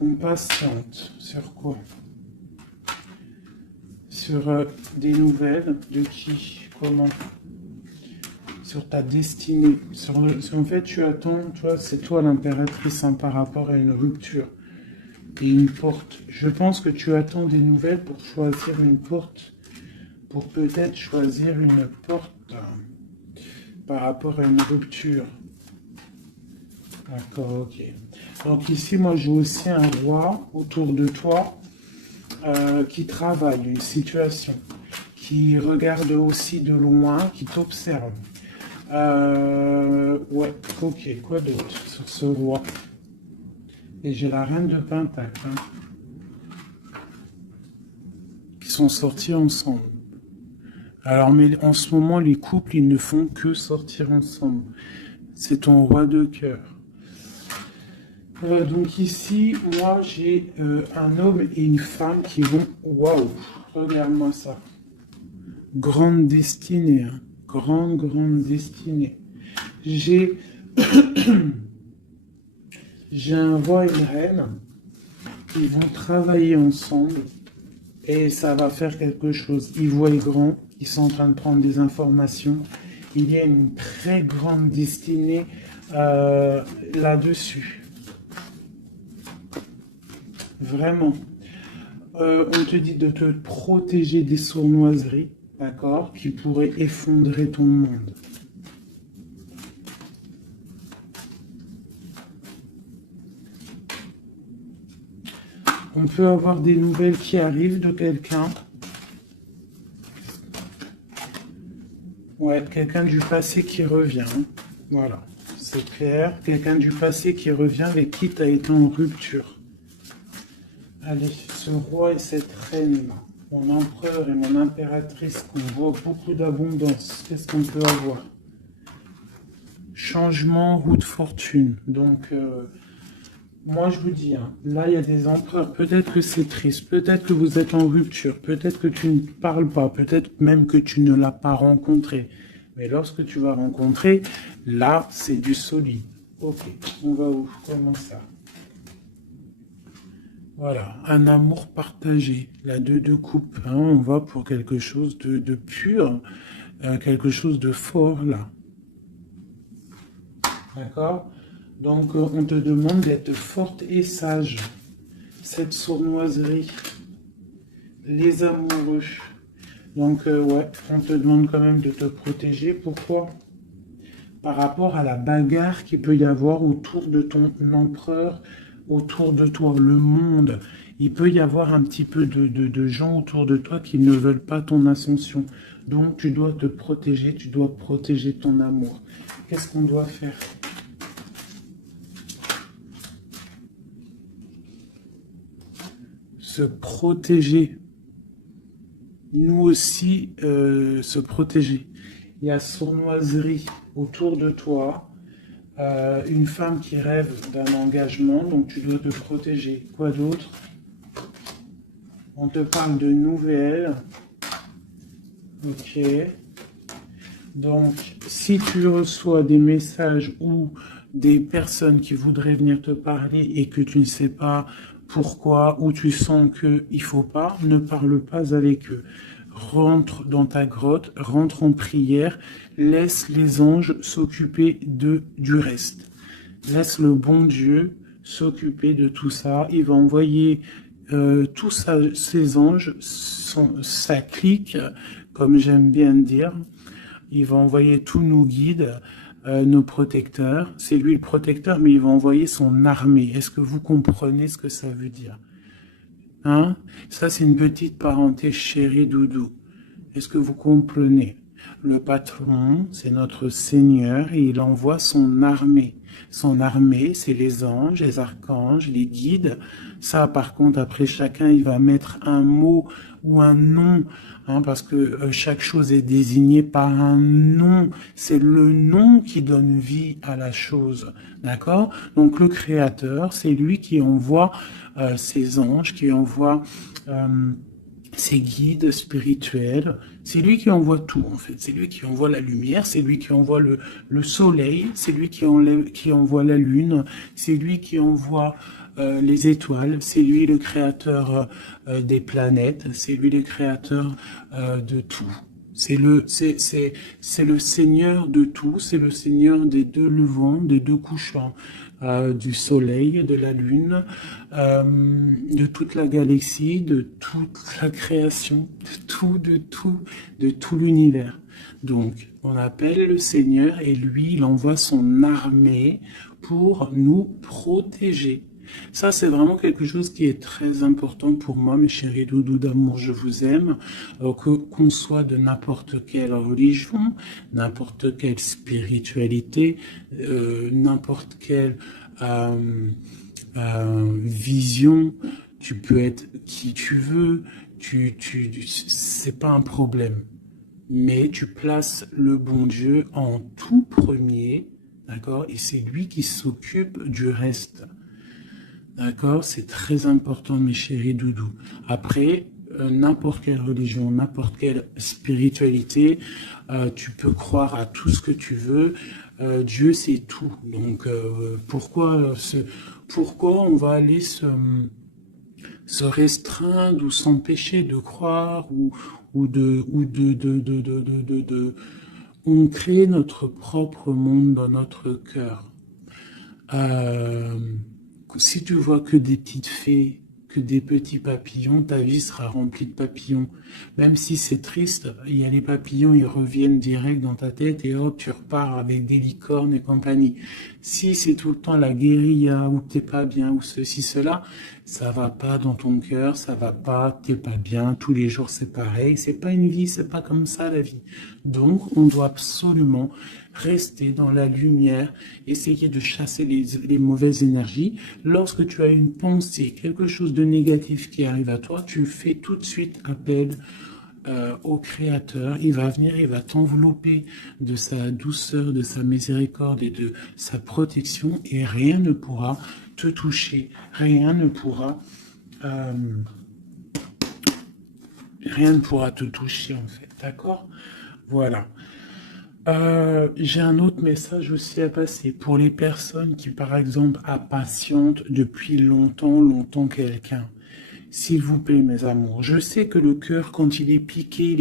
On patiente. Sur quoi? Sur des nouvelles de qui? Comment? Sur ta destinée. En fait, tu attends, toi, c'est toi l'impératrice hein, par rapport à une rupture et une porte. Je pense que tu attends des nouvelles pour choisir une porte, pour peut-être choisir une porte par rapport à une rupture. D'accord, ok. Donc ici, moi, j'ai aussi un roi autour de toi qui travaille une situation, qui regarde aussi de loin, qui t'observe. Ouais, ok, quoi d'autre sur ce roi? Et j'ai la reine de Pentacle, hein, qui sont sortis ensemble. Alors, mais en ce moment, les couples, ils ne font que sortir ensemble. C'est ton roi de cœur. Donc ici, moi, j'ai un homme et une femme qui vont... Waouh, regarde-moi ça. Grande destinée, hein. Grande destinée. J'ai... j'ai un roi et une reine. Ils vont travailler ensemble. Et ça va faire quelque chose. Ils voient grand. Ils sont en train de prendre des informations. Il y a une très grande destinée là-dessus. Vraiment. On te dit de te protéger des sournoiseries, d'accord, qui pourraient effondrer ton monde. On peut avoir des nouvelles qui arrivent de quelqu'un. Ouais, quelqu'un du passé qui revient. Voilà, c'est clair. Quelqu'un du passé qui revient avec qui tu as été en rupture. Allez, ce roi et cette reine, mon empereur et mon impératrice, qu'on voit beaucoup d'abondance. Qu'est-ce qu'on peut avoir? Changement, roue de fortune. Donc, moi je vous dis, hein, là il y a des empereurs, peut-être que c'est triste, peut-être que vous êtes en rupture, peut-être que tu ne parles pas, peut-être même que tu ne l'as pas rencontré. Mais lorsque tu vas rencontrer, là c'est du solide. Ok, on va où? Comment ça? Voilà, un amour partagé, la deux coupes, hein, on va pour quelque chose de pur, quelque chose de fort là. D'accord? Donc on te demande d'être forte et sage. Cette sournoiserie, les amoureux. Donc ouais, on te demande quand même de te protéger. Pourquoi? Par rapport à la bagarre qu'il peut y avoir autour de ton empereur, autour de toi, le monde. Il peut y avoir un petit peu de gens autour de toi qui ne veulent pas ton ascension. Donc tu dois te protéger, tu dois protéger ton amour. Qu'est-ce qu'on doit faire? Se protéger. Nous aussi, se protéger. il y a sournoiserie autour de toi, une femme qui rêve d'un engagement, donc tu dois te protéger. Quoi d'autre? On te parle de nouvelles. Ok. Donc, si tu reçois des messages ou des personnes qui voudraient venir te parler et que tu ne sais pas pourquoi, ou tu sens qu'il ne faut pas, ne parle pas avec eux. Rentre dans ta grotte, rentre en prière, laisse les anges s'occuper du reste. Laisse le bon Dieu s'occuper de tout ça. Il va envoyer tous ses anges, sa clique, comme j'aime bien dire. Il va envoyer tous nos guides, nos protecteurs. C'est lui le protecteur, mais il va envoyer son armée. Est-ce que vous comprenez ce que ça veut dire? Hein? Ça, c'est une petite parenthèse chérie doudou. Est-ce que vous comprenez? Le patron, c'est notre Seigneur et il envoie son armée. Son armée, c'est les anges, les archanges, les guides. Ça, par contre, après, chacun, il va mettre un mot ou un nom, hein, parce que chaque chose est désignée par un nom. C'est le nom qui donne vie à la chose. D'accord? Donc, le Créateur, c'est lui qui envoie ses anges, qui envoie ses guides spirituels. C'est lui qui envoie tout, en fait. C'est lui qui envoie la lumière, c'est lui qui envoie le soleil, c'est lui qui envoie la lune, c'est lui qui envoie les étoiles, c'est lui le créateur des planètes, c'est lui le créateur de tout. C'est le Seigneur de tout, c'est le Seigneur des deux levants, des deux couchants, du soleil, de la lune, de toute la galaxie, de toute la création, de tout l'univers. Donc, on appelle le Seigneur et lui, il envoie son armée pour nous protéger. Ça, c'est vraiment quelque chose qui est très important pour moi, mes chéris doudous d'amour, je vous aime, qu'on soit de n'importe quelle religion, n'importe quelle spiritualité, n'importe quelle vision, tu peux être qui tu veux, c'est pas un problème. Mais tu places le bon Dieu en tout premier, d'accord, et c'est lui qui s'occupe du reste. D'accord? C'est très important, mes chéris doudous. Après, n'importe quelle religion, n'importe quelle spiritualité, tu peux croire à tout ce que tu veux. Dieu, c'est tout. Donc, pourquoi on va aller se restreindre ou s'empêcher de croire on crée notre propre monde dans notre cœur. Si tu vois que des petites fées, que des petits papillons, ta vie sera remplie de papillons. Même si c'est triste, il y a les papillons, ils reviennent direct dans ta tête et hop, tu repars avec des licornes et compagnie. Si c'est tout le temps la guérilla, ou t'es pas bien, ou ceci, cela, ça va pas dans ton cœur, ça va pas, t'es pas bien, tous les jours c'est pareil, c'est pas une vie, c'est pas comme ça la vie. Donc, on doit absolument rester dans la lumière, essayer de chasser les mauvaises énergies. Lorsque tu as une pensée, quelque chose de négatif qui arrive à toi, tu fais tout de suite appel au Créateur. Il va venir, il va t'envelopper de sa douceur, de sa miséricorde et de sa protection et rien ne pourra te toucher. Rien ne pourra te toucher en fait. D'accord? Voilà. J'ai un autre message aussi à passer pour les personnes qui, par exemple, impatientent depuis longtemps quelqu'un. S'il vous plaît, mes amours, je sais que le cœur, quand il est piqué.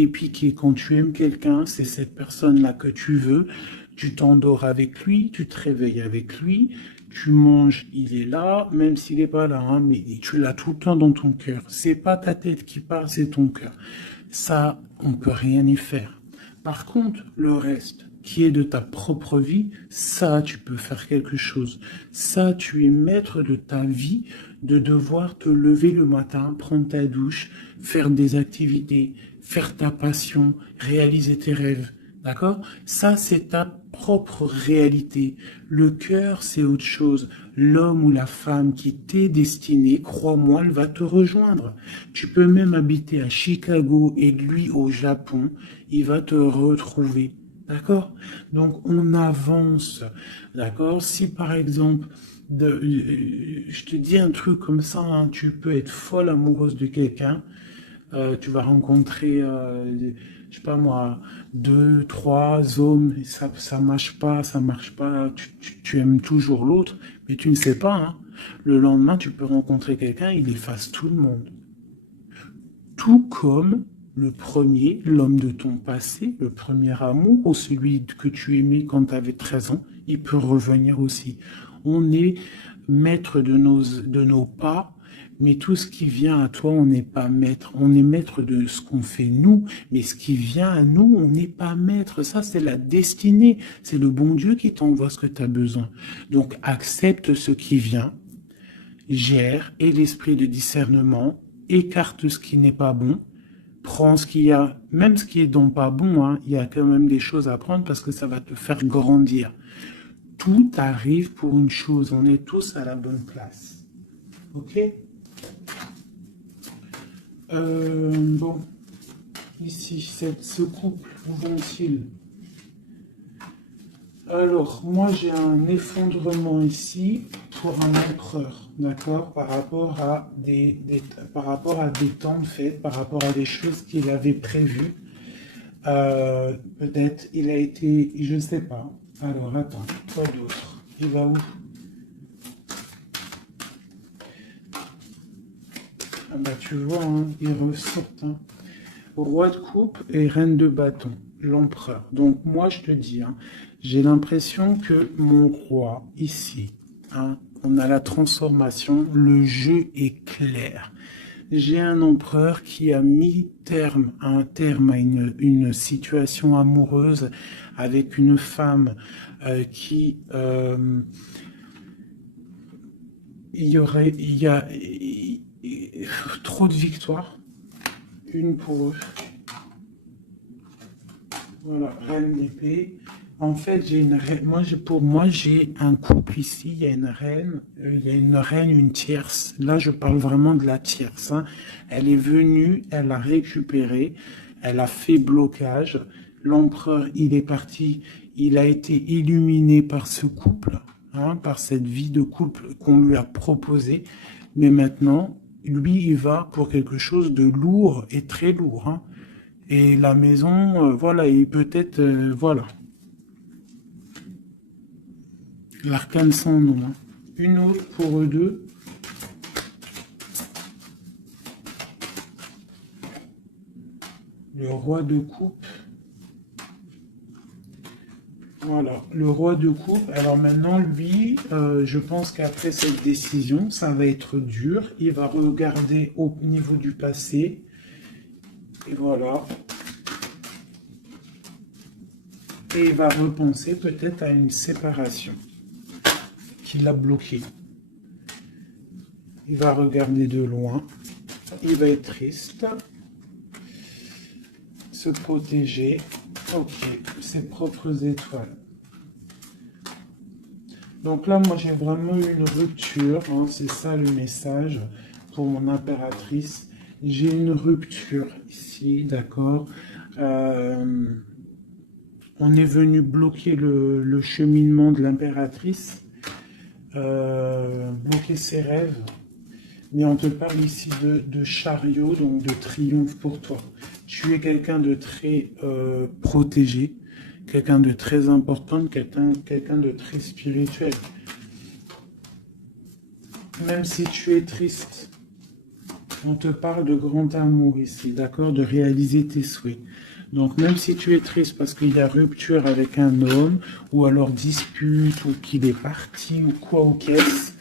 Quand tu aimes quelqu'un, c'est cette personne-là que tu veux. Tu t'endors avec lui, tu te réveilles avec lui, tu manges, il est là, même s'il n'est pas là, hein, mais tu l'as tout le temps dans ton cœur. C'est pas ta tête qui parle, c'est ton cœur. Ça, on peut rien y faire. Par contre, le reste, qui est de ta propre vie, ça, tu peux faire quelque chose. Ça, tu es maître de ta vie, de devoir te lever le matin, prendre ta douche, faire des activités, faire ta passion, réaliser tes rêves. D'accord? Ça, c'est ta propre réalité. Le cœur, c'est autre chose. L'homme ou la femme qui t'est destiné, crois-moi, elle va te rejoindre. Tu peux même habiter à Chicago et lui au Japon, il va te retrouver. D'accord? Donc, on avance. D'accord? Si, par exemple, je te dis un truc comme ça, hein, tu peux être folle amoureuse de quelqu'un, tu vas rencontrer, je sais pas moi, deux, trois hommes, et ça marche pas, tu aimes toujours l'autre, mais tu ne sais pas, hein. Le lendemain, tu peux rencontrer quelqu'un, il efface tout le monde. Tout comme le premier, l'homme de ton passé, le premier amour, ou celui que tu aimais quand tu avais 13 ans, il peut revenir aussi. On est maître de nos pas, mais tout ce qui vient à toi, on n'est pas maître. On est maître de ce qu'on fait nous, mais ce qui vient à nous, on n'est pas maître. Ça, c'est la destinée. C'est le bon Dieu qui t'envoie ce que tu as besoin. Donc, accepte ce qui vient, gère, et l'esprit de discernement, écarte ce qui n'est pas bon, prends ce qu'il y a, même ce qui est donc pas bon, hein, il y a quand même des choses à prendre parce que ça va te faire grandir. Tout arrive pour une chose, on est tous à la bonne place. Ok? Bon, ici, ce couple, où vont-ils? Alors, moi j'ai un effondrement ici pour un empereur, d'accord, par rapport à des temps de fête, par rapport à des choses qu'il avait prévues. Peut-être il a été, je sais pas. Alors attends, quoi d'autre? Il va où? Ah bah tu vois, hein, il ressort. Hein. Roi de coupe et reine de bâton, l'empereur. Donc moi je te dis, hein, j'ai l'impression que mon roi ici, hein, on a la transformation, le jeu est clair. J'ai un empereur qui a mis un terme à une situation amoureuse avec une femme qui il y a trop de victoires, une pour eux. Voilà, reine d'épée. En fait, j'ai une reine. Pour moi, j'ai un couple ici. Il y a une reine, une tierce. Là, je parle vraiment de la tierce. Hein. Elle est venue, elle a récupéré, elle a fait blocage. L'empereur, il est parti. Il a été illuminé par ce couple, hein, par cette vie de couple qu'on lui a proposée. Mais maintenant, lui, il va pour quelque chose de lourd et très lourd. Hein. Et la maison, voilà, et peut-être, voilà. L'arcane sans nom. Hein. Une autre pour eux deux. Le roi de coupe. Voilà, le roi de coupe. Alors maintenant, lui, je pense qu'après cette décision, ça va être dur. Il va regarder au niveau du passé. Et voilà. Et il va repenser peut-être à une séparation qui l'a bloqué. Il va regarder de loin. Il va être triste. Se protéger. Ok, ses propres étoiles. Donc là, moi, j'ai vraiment eu une rupture. Hein, c'est ça le message pour mon impératrice. J'ai une rupture ici, d'accord. On est venu bloquer le cheminement de l'impératrice, bloquer ses rêves. Mais on te parle ici de chariot, donc de triomphe pour toi. Tu es quelqu'un de très protégé, quelqu'un de très important, quelqu'un de très spirituel. Même si tu es triste, on te parle de grand amour ici, d'accord, de réaliser tes souhaits. Donc même si tu es triste parce qu'il y a rupture avec un homme, ou alors dispute, ou qu'il est parti, ou quoi ou qu'est-ce,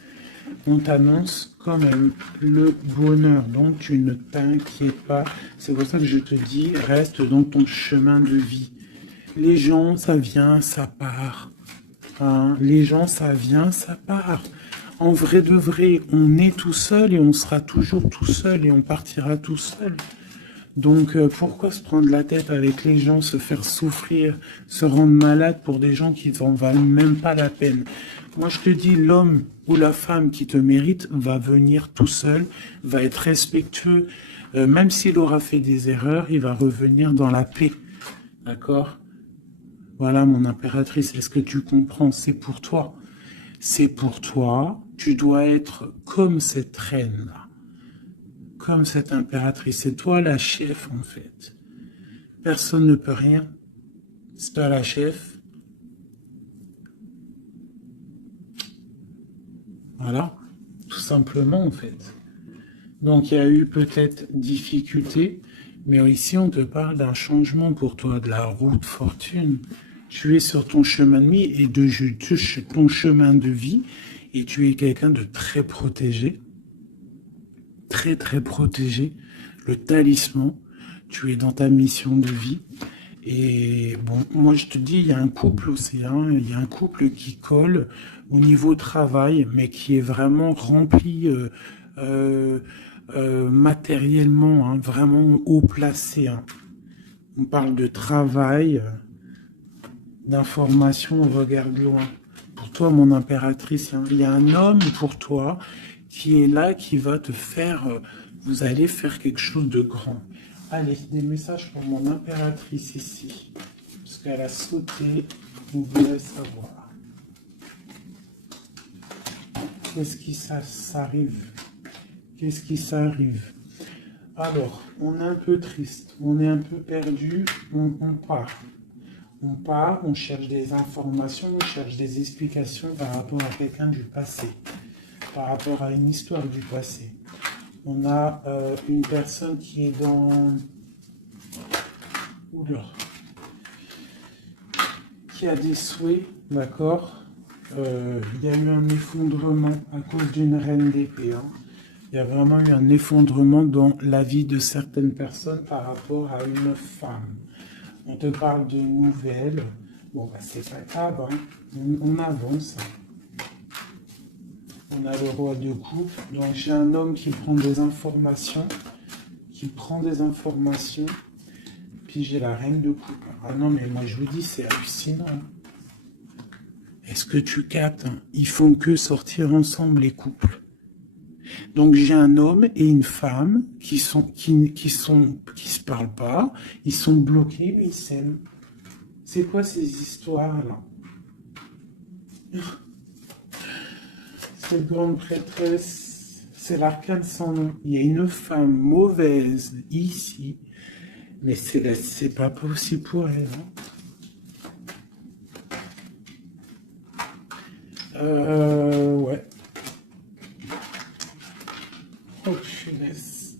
on t'annonce quand même le bonheur. Donc tu ne t'inquiètes pas. C'est pour ça que je te dis, reste dans ton chemin de vie. Les gens, ça vient, ça part. Hein, les gens, ça vient, ça part. En vrai de vrai, on est tout seul et on sera toujours tout seul et on partira tout seul. Donc pourquoi se prendre la tête avec les gens, se faire souffrir, se rendre malade pour des gens qui n'en valent même pas la peine? Moi je te dis, l'homme ou la femme qui te mérite va venir tout seul, va être respectueux, même s'il aura fait des erreurs, il va revenir dans la paix. D'accord? Voilà, mon impératrice, est-ce que tu comprends? C'est pour toi. C'est pour toi. Tu dois être comme cette reine-là, comme cette impératrice. C'est toi la chef, en fait. Personne ne peut rien. C'est toi la chef. Voilà, tout simplement, en fait. Donc, il y a eu peut-être difficulté, mais ici, on te parle d'un changement pour toi, de la roue de fortune. Tu es sur ton chemin de vie et ton chemin de vie, et tu es quelqu'un de très protégé, très, très protégé. Le talisman, tu es dans ta mission de vie. Et bon, moi je te dis, il y a un couple aussi, hein, il y a un couple qui colle au niveau travail, mais qui est vraiment rempli euh, matériellement, hein, vraiment haut placé. Hein. On parle de travail, d'information, on regarde loin. Pour toi, mon impératrice, hein, il y a un homme pour toi qui est là, qui va te faire, vous allez faire quelque chose de grand. Allez, des messages pour mon impératrice ici. Parce qu'elle a sauté, vous voulez savoir. Qu'est-ce qui s'arrive? Qu'est-ce qui s'arrive? Alors, on est un peu triste, on est un peu perdu, on part. On part, on cherche des informations, on cherche des explications par rapport à quelqu'un du passé, par rapport à une histoire du passé. On a une personne qui est dans... Oula. Qui a des souhaits, d'accord. Il y a eu un effondrement à cause d'une reine d'épée. Hein. Il y a vraiment eu un effondrement dans la vie de certaines personnes par rapport à une femme. On te parle de nouvelles. Bon, bah, c'est pas grave, hein. On avance. On a le roi de coupe. Donc, j'ai un homme qui prend des informations. Puis, j'ai la reine de coupe. Ah non, mais moi, je vous dis, c'est hallucinant. Est-ce que tu captes? Ils font que sortir ensemble, les couples. Donc j'ai un homme et une femme qui se parlent pas, ils sont bloqués mais ils s'aiment. C'est quoi ces histoires là? Cette grande prêtresse, c'est l'arcane sans nom. Il y a une femme mauvaise ici, mais c'est pas possible pour elle. Ouais. Oh, punaise.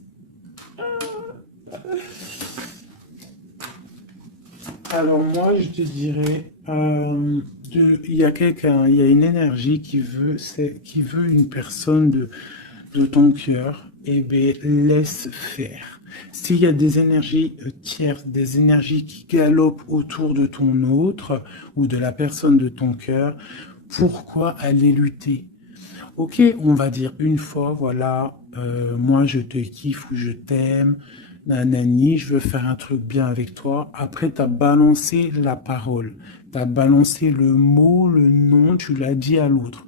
Alors moi, je te dirais, il y a quelqu'un, il y a une énergie qui veut une personne de ton cœur. Eh bien, laisse faire. S'il y a des énergies tierces, des énergies qui galopent autour de ton autre ou de la personne de ton cœur, pourquoi aller lutter? Ok, on va dire une fois, voilà, moi je te kiffe ou je t'aime, nanani, je veux faire un truc bien avec toi. Après, tu as balancé la parole, tu as balancé le mot, le nom, tu l'as dit à l'autre.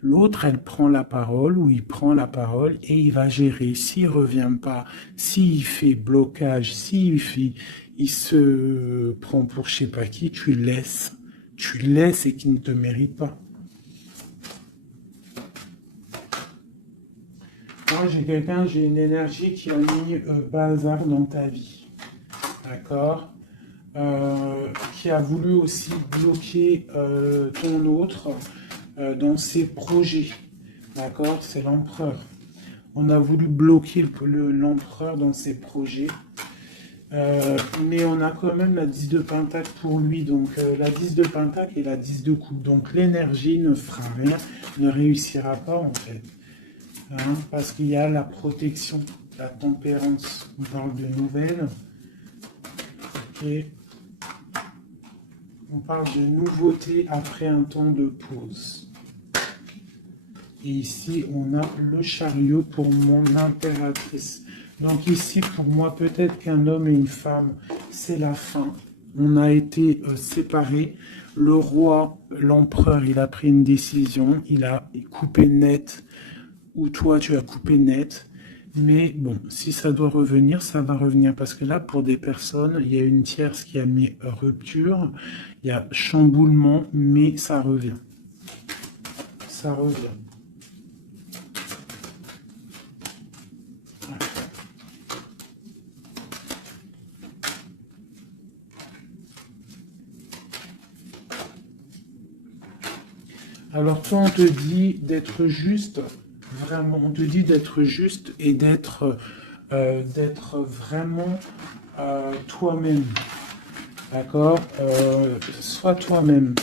L'autre, elle prend la parole ou il prend la parole et il va gérer. S'il revient pas, s'il fait blocage, il se prend pour je sais pas qui, tu laisses. Tu laisses et qu'il ne te mérite pas. Moi, j'ai une énergie qui a mis bazar dans ta vie. D'accord. Qui a voulu aussi bloquer ton autre dans ses projets. D'accord. C'est l'empereur. On a voulu bloquer l'empereur dans ses projets. Mais on a quand même la 10 de pentacle pour lui. Donc la 10 de pentacle et la 10 de coupe. Donc l'énergie ne fera rien, ne réussira pas en fait. Hein, parce qu'il y a la protection, la tempérance. On parle de nouvelles. Et on parle de nouveauté après un temps de pause. Et ici, on a le chariot pour mon impératrice. Donc ici, pour moi, peut-être qu'un homme et une femme, c'est la fin. On a été séparés. Le roi, l'empereur, il a pris une décision. Il a coupé net. Ou toi, tu as coupé net. Mais bon, si ça doit revenir, ça va revenir. Parce que là, pour des personnes, il y a une tierce qui a mis rupture, il y a chamboulement, mais ça revient. Ça revient. Alors toi, on te dit d'être juste, vraiment, on te dit d'être juste et d'être vraiment toi-même. D'accord. Sois toi-même.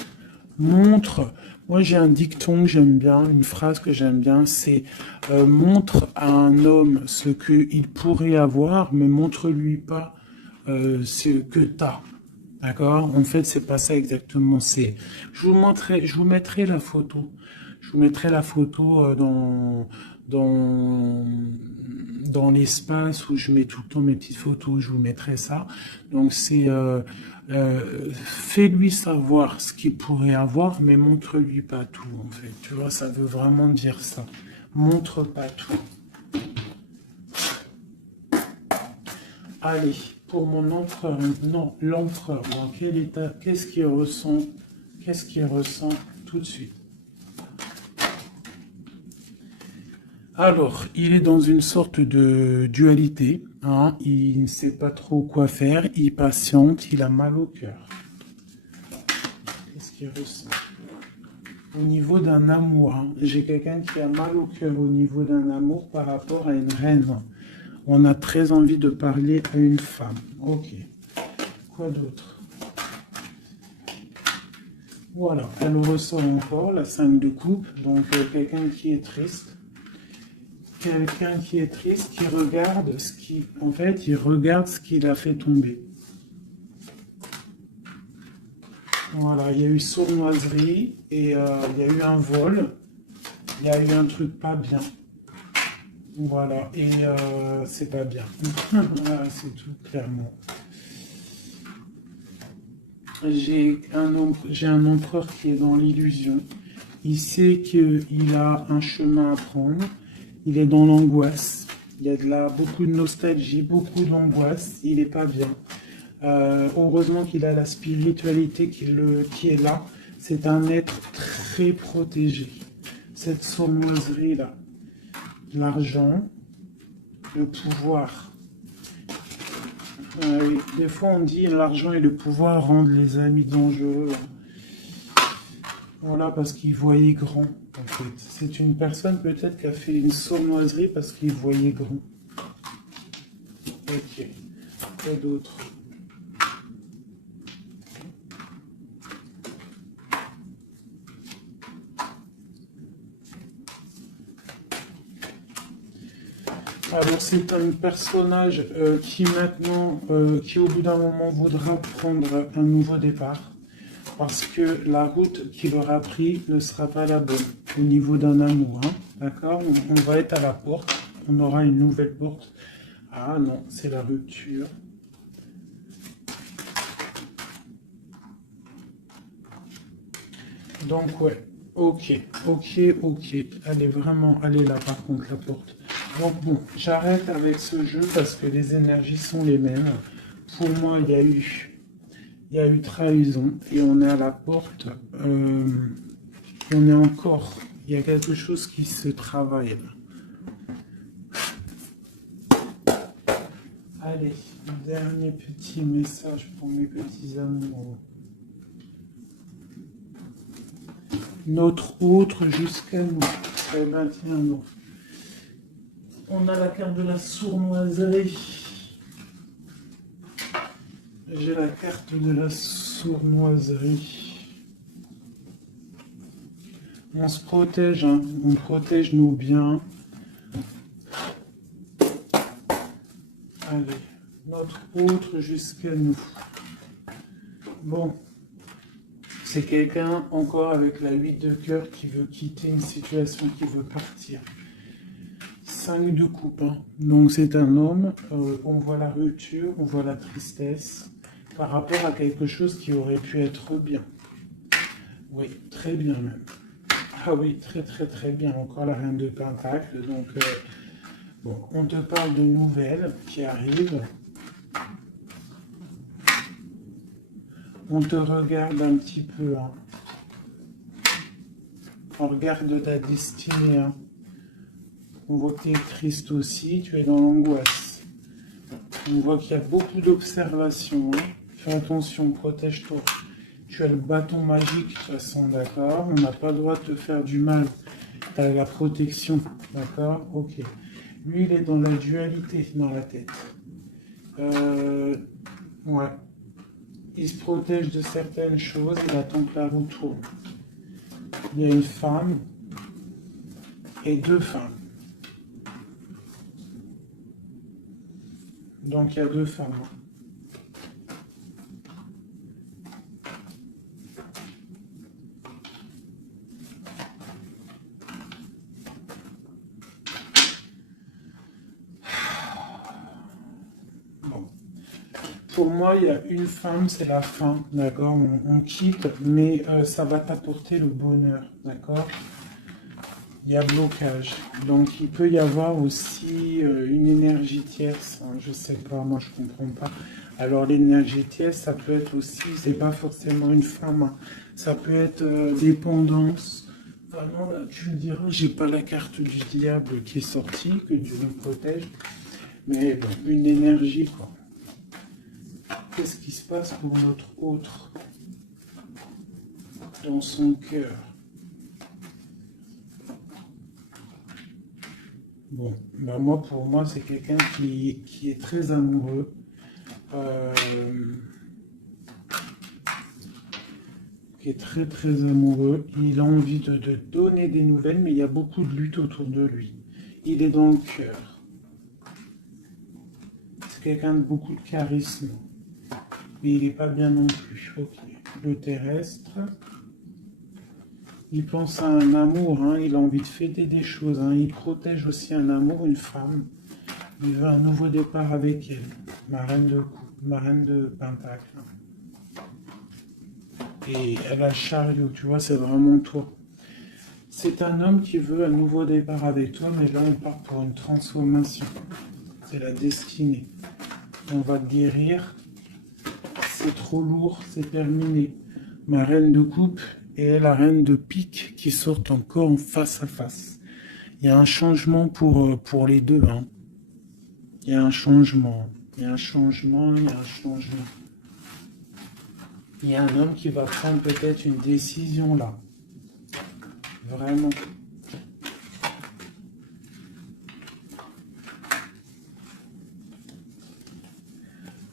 Montre. Moi, j'ai un dicton que j'aime bien, une phrase que j'aime bien, c'est montre à un homme ce qu'il pourrait avoir, mais montre-lui pas ce que tu as. D'accord? En fait, c'est pas ça exactement. Je vous mettrai la photo. Je vous mettrai la photo dans, dans l'espace où je mets tout le temps mes petites photos. Je vous mettrai ça. Donc, fais-lui savoir ce qu'il pourrait avoir, mais montre-lui pas tout, en fait. Tu vois, ça veut vraiment dire ça. Montre pas tout. Allez, pour mon empereur, non, l'empereur, dans quel état, qu'est-ce qu'il ressent tout de suite? Alors, il est dans une sorte de dualité, hein, il ne sait pas trop quoi faire, il patiente, il a mal au cœur. Qu'est-ce qu'il ressent? Au niveau d'un amour, hein, j'ai quelqu'un qui a mal au cœur au niveau d'un amour par rapport à une reine. On a très envie de parler à une femme. Ok. Quoi d'autre? Voilà, elle ressort encore la 5 de coupe. Donc quelqu'un qui est triste. Quelqu'un qui est triste, qui regarde ce qui... En fait, il regarde ce qu'il a fait tomber. Voilà, il y a eu sournoiserie et il y a eu un vol. Il y a eu un truc pas bien. Voilà, et c'est pas bien. Voilà, c'est tout, clairement. J'ai un empereur qui est dans l'illusion. Il sait qu'il a un chemin à prendre. Il est dans l'angoisse. Il y a beaucoup de nostalgie, beaucoup d'angoisse. Il n'est pas bien. Heureusement qu'il a la spiritualité qui est là. C'est un être très protégé. Cette sournoiserie-là. L'argent, le pouvoir. Oui. Des fois, on dit l'argent et le pouvoir rendent les amis dangereux. Voilà, parce qu'il voyait grand, en fait. C'est une personne peut-être qui a fait une sournoiserie parce qu'il voyait grand. Ok. Quoi d'autre? Alors c'est un personnage qui maintenant, qui au bout d'un moment voudra prendre un nouveau départ parce que la route qu'il aura pris ne sera pas la bonne au niveau d'un amour. Hein, d'accord? On va être à la porte, on aura une nouvelle porte. Ah non, c'est la rupture. Donc ouais, ok. Elle est vraiment, elle est là par contre la porte. Donc bon, j'arrête avec ce jeu parce que les énergies sont les mêmes. Pour moi, il y a eu trahison et on est à la porte. On est encore, il y a quelque chose qui se travaille là. Allez, un dernier petit message pour mes petits amours. Notre autre jusqu'à nous. Eh ben, tiens, non. On a la carte de la sournoiserie. J'ai la carte de la sournoiserie. On se protège, hein. On protège nos biens. Allez, notre autre jusqu'à nous. Bon, c'est quelqu'un encore avec la 8 de cœur qui veut quitter une situation, qui veut partir. 5 de coupe, hein. Donc c'est un homme, on voit la rupture, on voit la tristesse par rapport à quelque chose qui aurait pu être bien. Oui, très bien même. Ah oui, très bien. Encore la reine de Pentacle, donc Bon, on te parle de nouvelles qui arrivent. On te regarde un petit peu. Hein. On regarde ta destinée. Hein. On voit que tu es triste aussi, tu es dans l'angoisse. On voit qu'il y a beaucoup d'observations. Hein. Fais attention, protège-toi. Tu as le bâton magique de toute façon, d'accord? On n'a pas le droit de te faire du mal. Tu as la protection, d'accord? Ok. Lui, il est dans la dualité dans la tête. Ouais. Il se protège de certaines choses, il attend que la roue tourne. Il y a une femme et deux femmes. Donc il y a deux femmes. Bon. Pour moi, il y a une femme, c'est la fin, d'accord? On quitte, mais ça va t'apporter le bonheur, d'accord? Il y a blocage. Donc il peut y avoir aussi une énergie tierce. Hein, je sais pas, moi je comprends pas. Alors l'énergie tierce, ça peut être aussi, c'est pas forcément une femme. Hein, ça peut être dépendance. Vraiment, là, tu me diras, j'ai pas la carte du diable qui est sortie, que Dieu nous protège. Mais bon, une énergie quoi. Qu'est-ce qui se passe pour notre autre dans son cœur? Bon, ben moi, pour moi, c'est quelqu'un qui est très amoureux. Qui est très très amoureux. Il a envie de donner des nouvelles, mais il y a beaucoup de lutte autour de lui. Il est dans le cœur. C'est quelqu'un de beaucoup de charisme. Mais il n'est pas bien non plus. Ok. Le terrestre. Il pense à un amour, hein. Il a envie de fêter des choses. Hein. Il protège aussi un amour, une femme. Il veut un nouveau départ avec elle. Ma reine de coupe, ma reine de pentacle. Et elle a le chariot, tu vois, c'est vraiment toi. C'est un homme qui veut un nouveau départ avec toi, mais là on part pour une transformation. C'est la destinée. On va te guérir. C'est trop lourd, c'est terminé. Ma reine de coupe et la reine de pique qui sortent encore en face à face. Il y a un changement pour les deux. Hein. Il y a un changement. Il y a un changement, il y a un changement. Il y a un homme qui va prendre peut-être une décision là. Vraiment.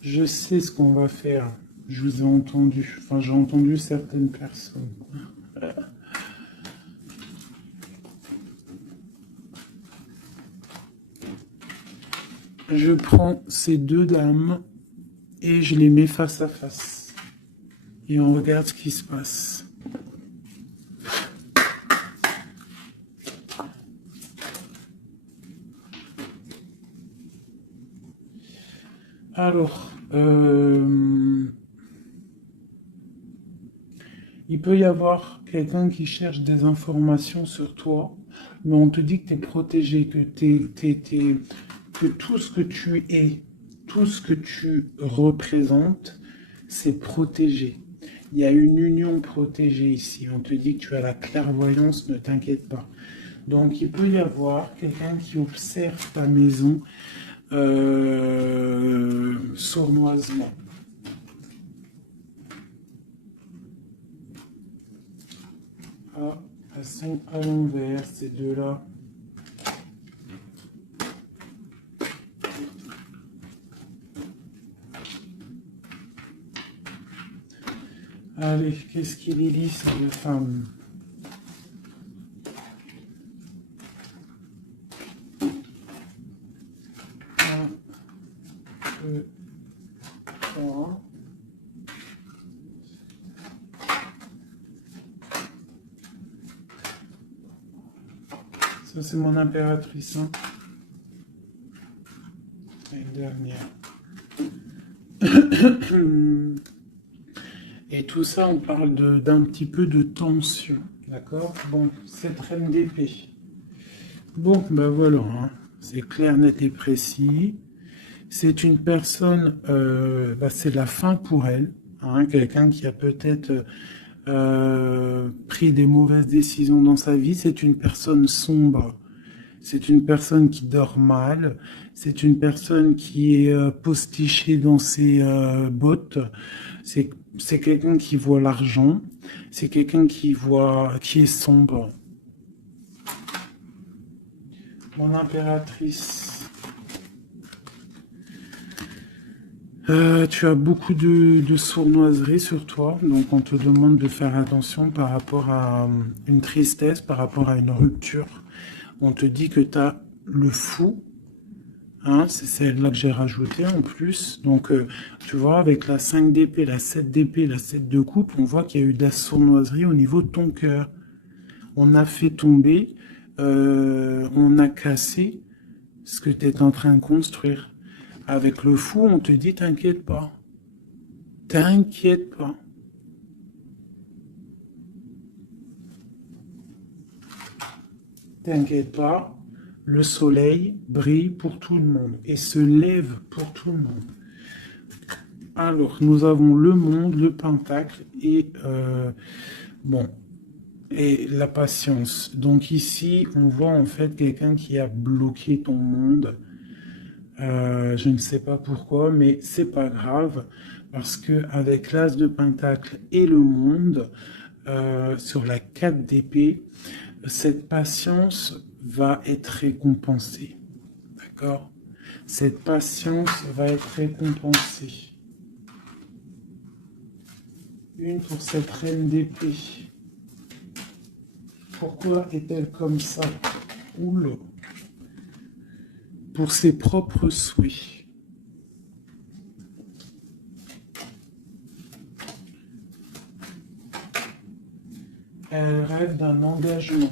Je sais ce qu'on va faire. Je vous ai entendu. Enfin, j'ai entendu certaines personnes. Je prends ces deux dames et je les mets face à face. Et on regarde ce qui se passe. Alors, il peut y avoir quelqu'un qui cherche des informations sur toi, mais on te dit que tu es protégé, que tout ce que tu es, tout ce que tu représentes, c'est protégé. Il y a une union protégée ici. On te dit que tu as la clairvoyance, ne t'inquiète pas. Donc, il peut y avoir quelqu'un qui observe ta maison sournoisement. Ah, elles sont à l'envers, ces deux-là. Allez, qu'est-ce qu'il y lit, ces deux femmes? Un, deux, trois. Ça, c'est mon impératrice. Hein. Et une dernière. Et tout ça, on parle d'un petit peu de tension. D'accord? Bon, cette reine d'épée. Bon, ben voilà. Hein. C'est clair, net et précis. C'est une personne, c'est la fin pour elle. Hein, quelqu'un qui a peut-être pris des mauvaises décisions dans sa vie. C'est une personne sombre. C'est une personne qui dort mal. C'est une personne qui est postichée dans ses bottes. C'est quelqu'un qui voit l'argent. C'est quelqu'un qui est sombre. Mon impératrice. Tu as beaucoup de sournoiserie sur toi, donc on te demande de faire attention par rapport à une tristesse, par rapport à une rupture. On te dit que tu as le fou, hein, c'est celle-là que j'ai rajouté en plus. Donc, tu vois, avec la 5 d'épée, la 7 d'épée, la 7 de coupe, on voit qu'il y a eu de la sournoiserie au niveau de ton cœur. On a fait tomber, on a cassé ce que tu es en train de construire. Avec le fou, on te dit, t'inquiète pas. T'inquiète pas. T'inquiète pas. Le soleil brille pour tout le monde et se lève pour tout le monde. Alors, nous avons le monde, le pentacle et, et la patience. Donc ici, on voit en fait quelqu'un qui a bloqué ton monde. Je ne sais pas pourquoi, mais c'est pas grave parce que avec l'as de pentacle et le monde sur la 4 d'épée, cette patience va être récompensée. D'accord? Cette patience va être récompensée. Une pour cette reine d'épée. Pourquoi est-elle comme ça? Oula. Pour ses propres souhaits. Elle rêve d'un engagement.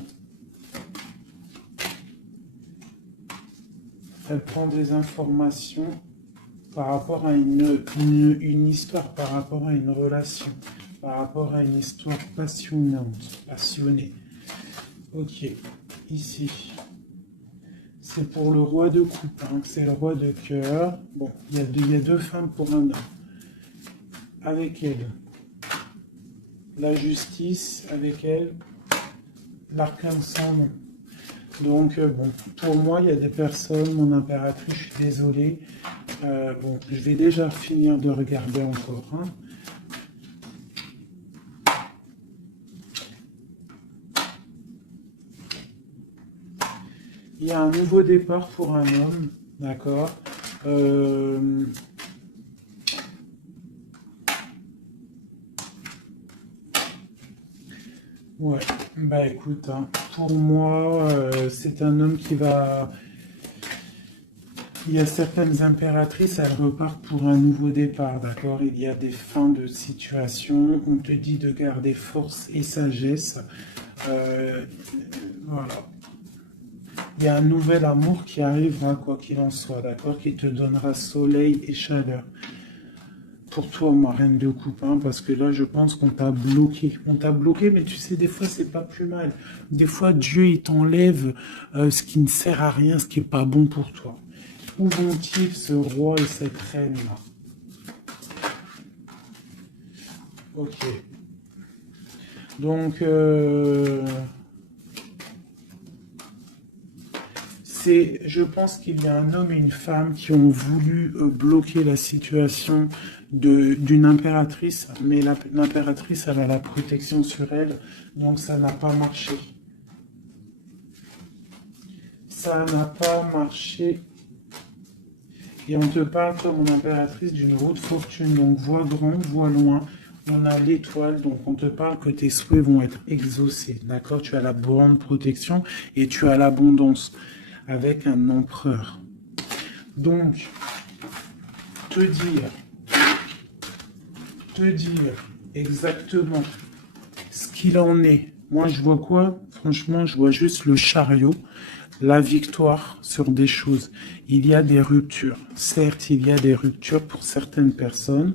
Elle prend des informations par rapport à une histoire, par rapport à une relation, par rapport à une histoire passionnée. Ok, ici. C'est pour le roi de coupe, hein. C'est le roi de cœur. Bon, il y a deux femmes pour un homme. Avec elle, la justice, avec elle, l'arcane sans nom. Donc, pour moi, il y a des personnes, mon impératrice, je suis désolé. Je vais déjà finir de regarder encore. Hein. Il y a un nouveau départ pour un homme, d'accord. Ouais, bah écoute, hein, pour moi, c'est un homme qui va... Il y a certaines impératrices, elles repartent pour un nouveau départ, d'accord? Il y a des fins de situation, on te dit de garder force et sagesse. Voilà. Il y a un nouvel amour qui arrivera, quoi qu'il en soit, d'accord? Qui te donnera soleil et chaleur. Pour toi, ma reine de coupe, hein, parce que là, je pense qu'on t'a bloqué. On t'a bloqué, mais tu sais, des fois, c'est pas plus mal. Des fois, Dieu, il t'enlève ce qui ne sert à rien, ce qui n'est pas bon pour toi. Où vont-ils, ce roi et cette reine-là? Ok. Donc, je pense qu'il y a un homme et une femme qui ont voulu bloquer la situation d'une impératrice, mais l'impératrice, elle a la protection sur elle, donc ça n'a pas marché. Ça n'a pas marché. Et on te parle comme une impératrice d'une haute fortune, donc vois grand, vois loin. On a l'étoile, donc on te parle que tes souhaits vont être exaucés, d'accord? Tu as la bonne protection et tu as l'abondance avec un empereur. Donc, te dire exactement ce qu'il en est. Moi, je vois quoi? Franchement, je vois juste le chariot, la victoire sur des choses. Il y a des ruptures. Certes, il y a des ruptures pour certaines personnes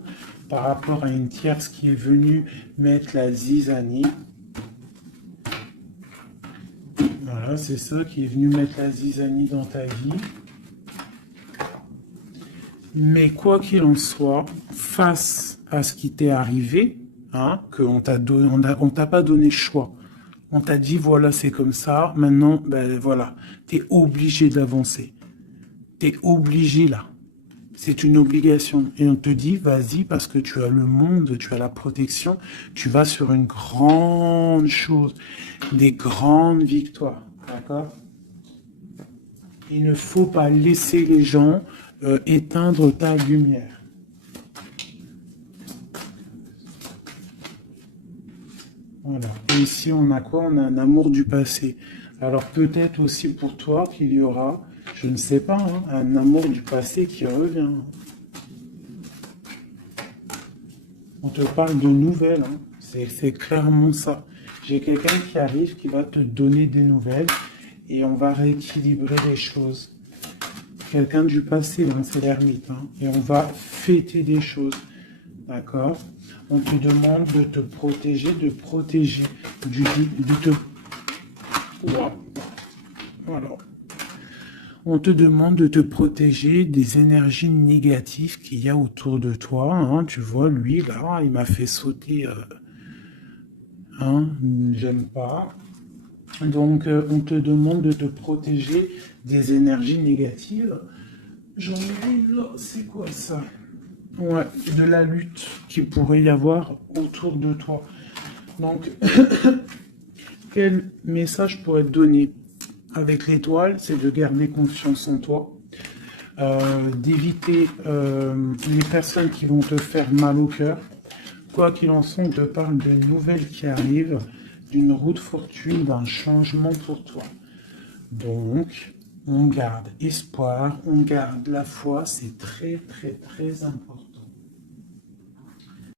par rapport à une tierce qui est venue mettre la zizanie. Voilà, Voilà, c'est ça qui est venu mettre la zizanie dans ta vie. Mais quoi qu'il en soit, face à ce qui t'est arrivé, hein, qu'on t'a donné, on t'a pas donné le choix. On t'a dit, voilà, c'est comme ça. Maintenant, ben voilà, t'es obligé d'avancer. T'es obligé là. C'est une obligation. Et on te dit, vas-y, parce que tu as le monde, tu as la protection, tu vas sur une grande chose, des grandes victoires. D'accord? Il ne faut pas laisser les gens éteindre ta lumière. Voilà. Et ici, on a quoi? On a un amour du passé. Alors peut-être aussi pour toi qu'il y aura, je ne sais pas, hein, un amour du passé qui revient. On te parle de nouvelles, hein. C'est clairement ça. J'ai quelqu'un qui arrive, qui va te donner des nouvelles et on va rééquilibrer les choses. Quelqu'un du passé, hein, c'est l'ermite, hein, et on va fêter des choses. D'accord? On te demande de te protéger, de protéger voilà. On te demande de te protéger des énergies négatives qu'il y a autour de toi. Hein. Tu vois, lui, là, il m'a fait sauter. Hein, j'aime pas. Donc, on te demande de te protéger des énergies négatives. J'en ai une là, c'est quoi ça? Ouais, de la lutte qu'il pourrait y avoir autour de toi. Donc, quel message pourrait te donner avec l'étoile? C'est de garder confiance en toi, d'éviter les personnes qui vont te faire mal au cœur. Quoi qu'il en soit, on te parle d'une nouvelle qui arrive, d'une route fortune, d'un changement pour toi. Donc, on garde espoir, on garde la foi, c'est très très très important.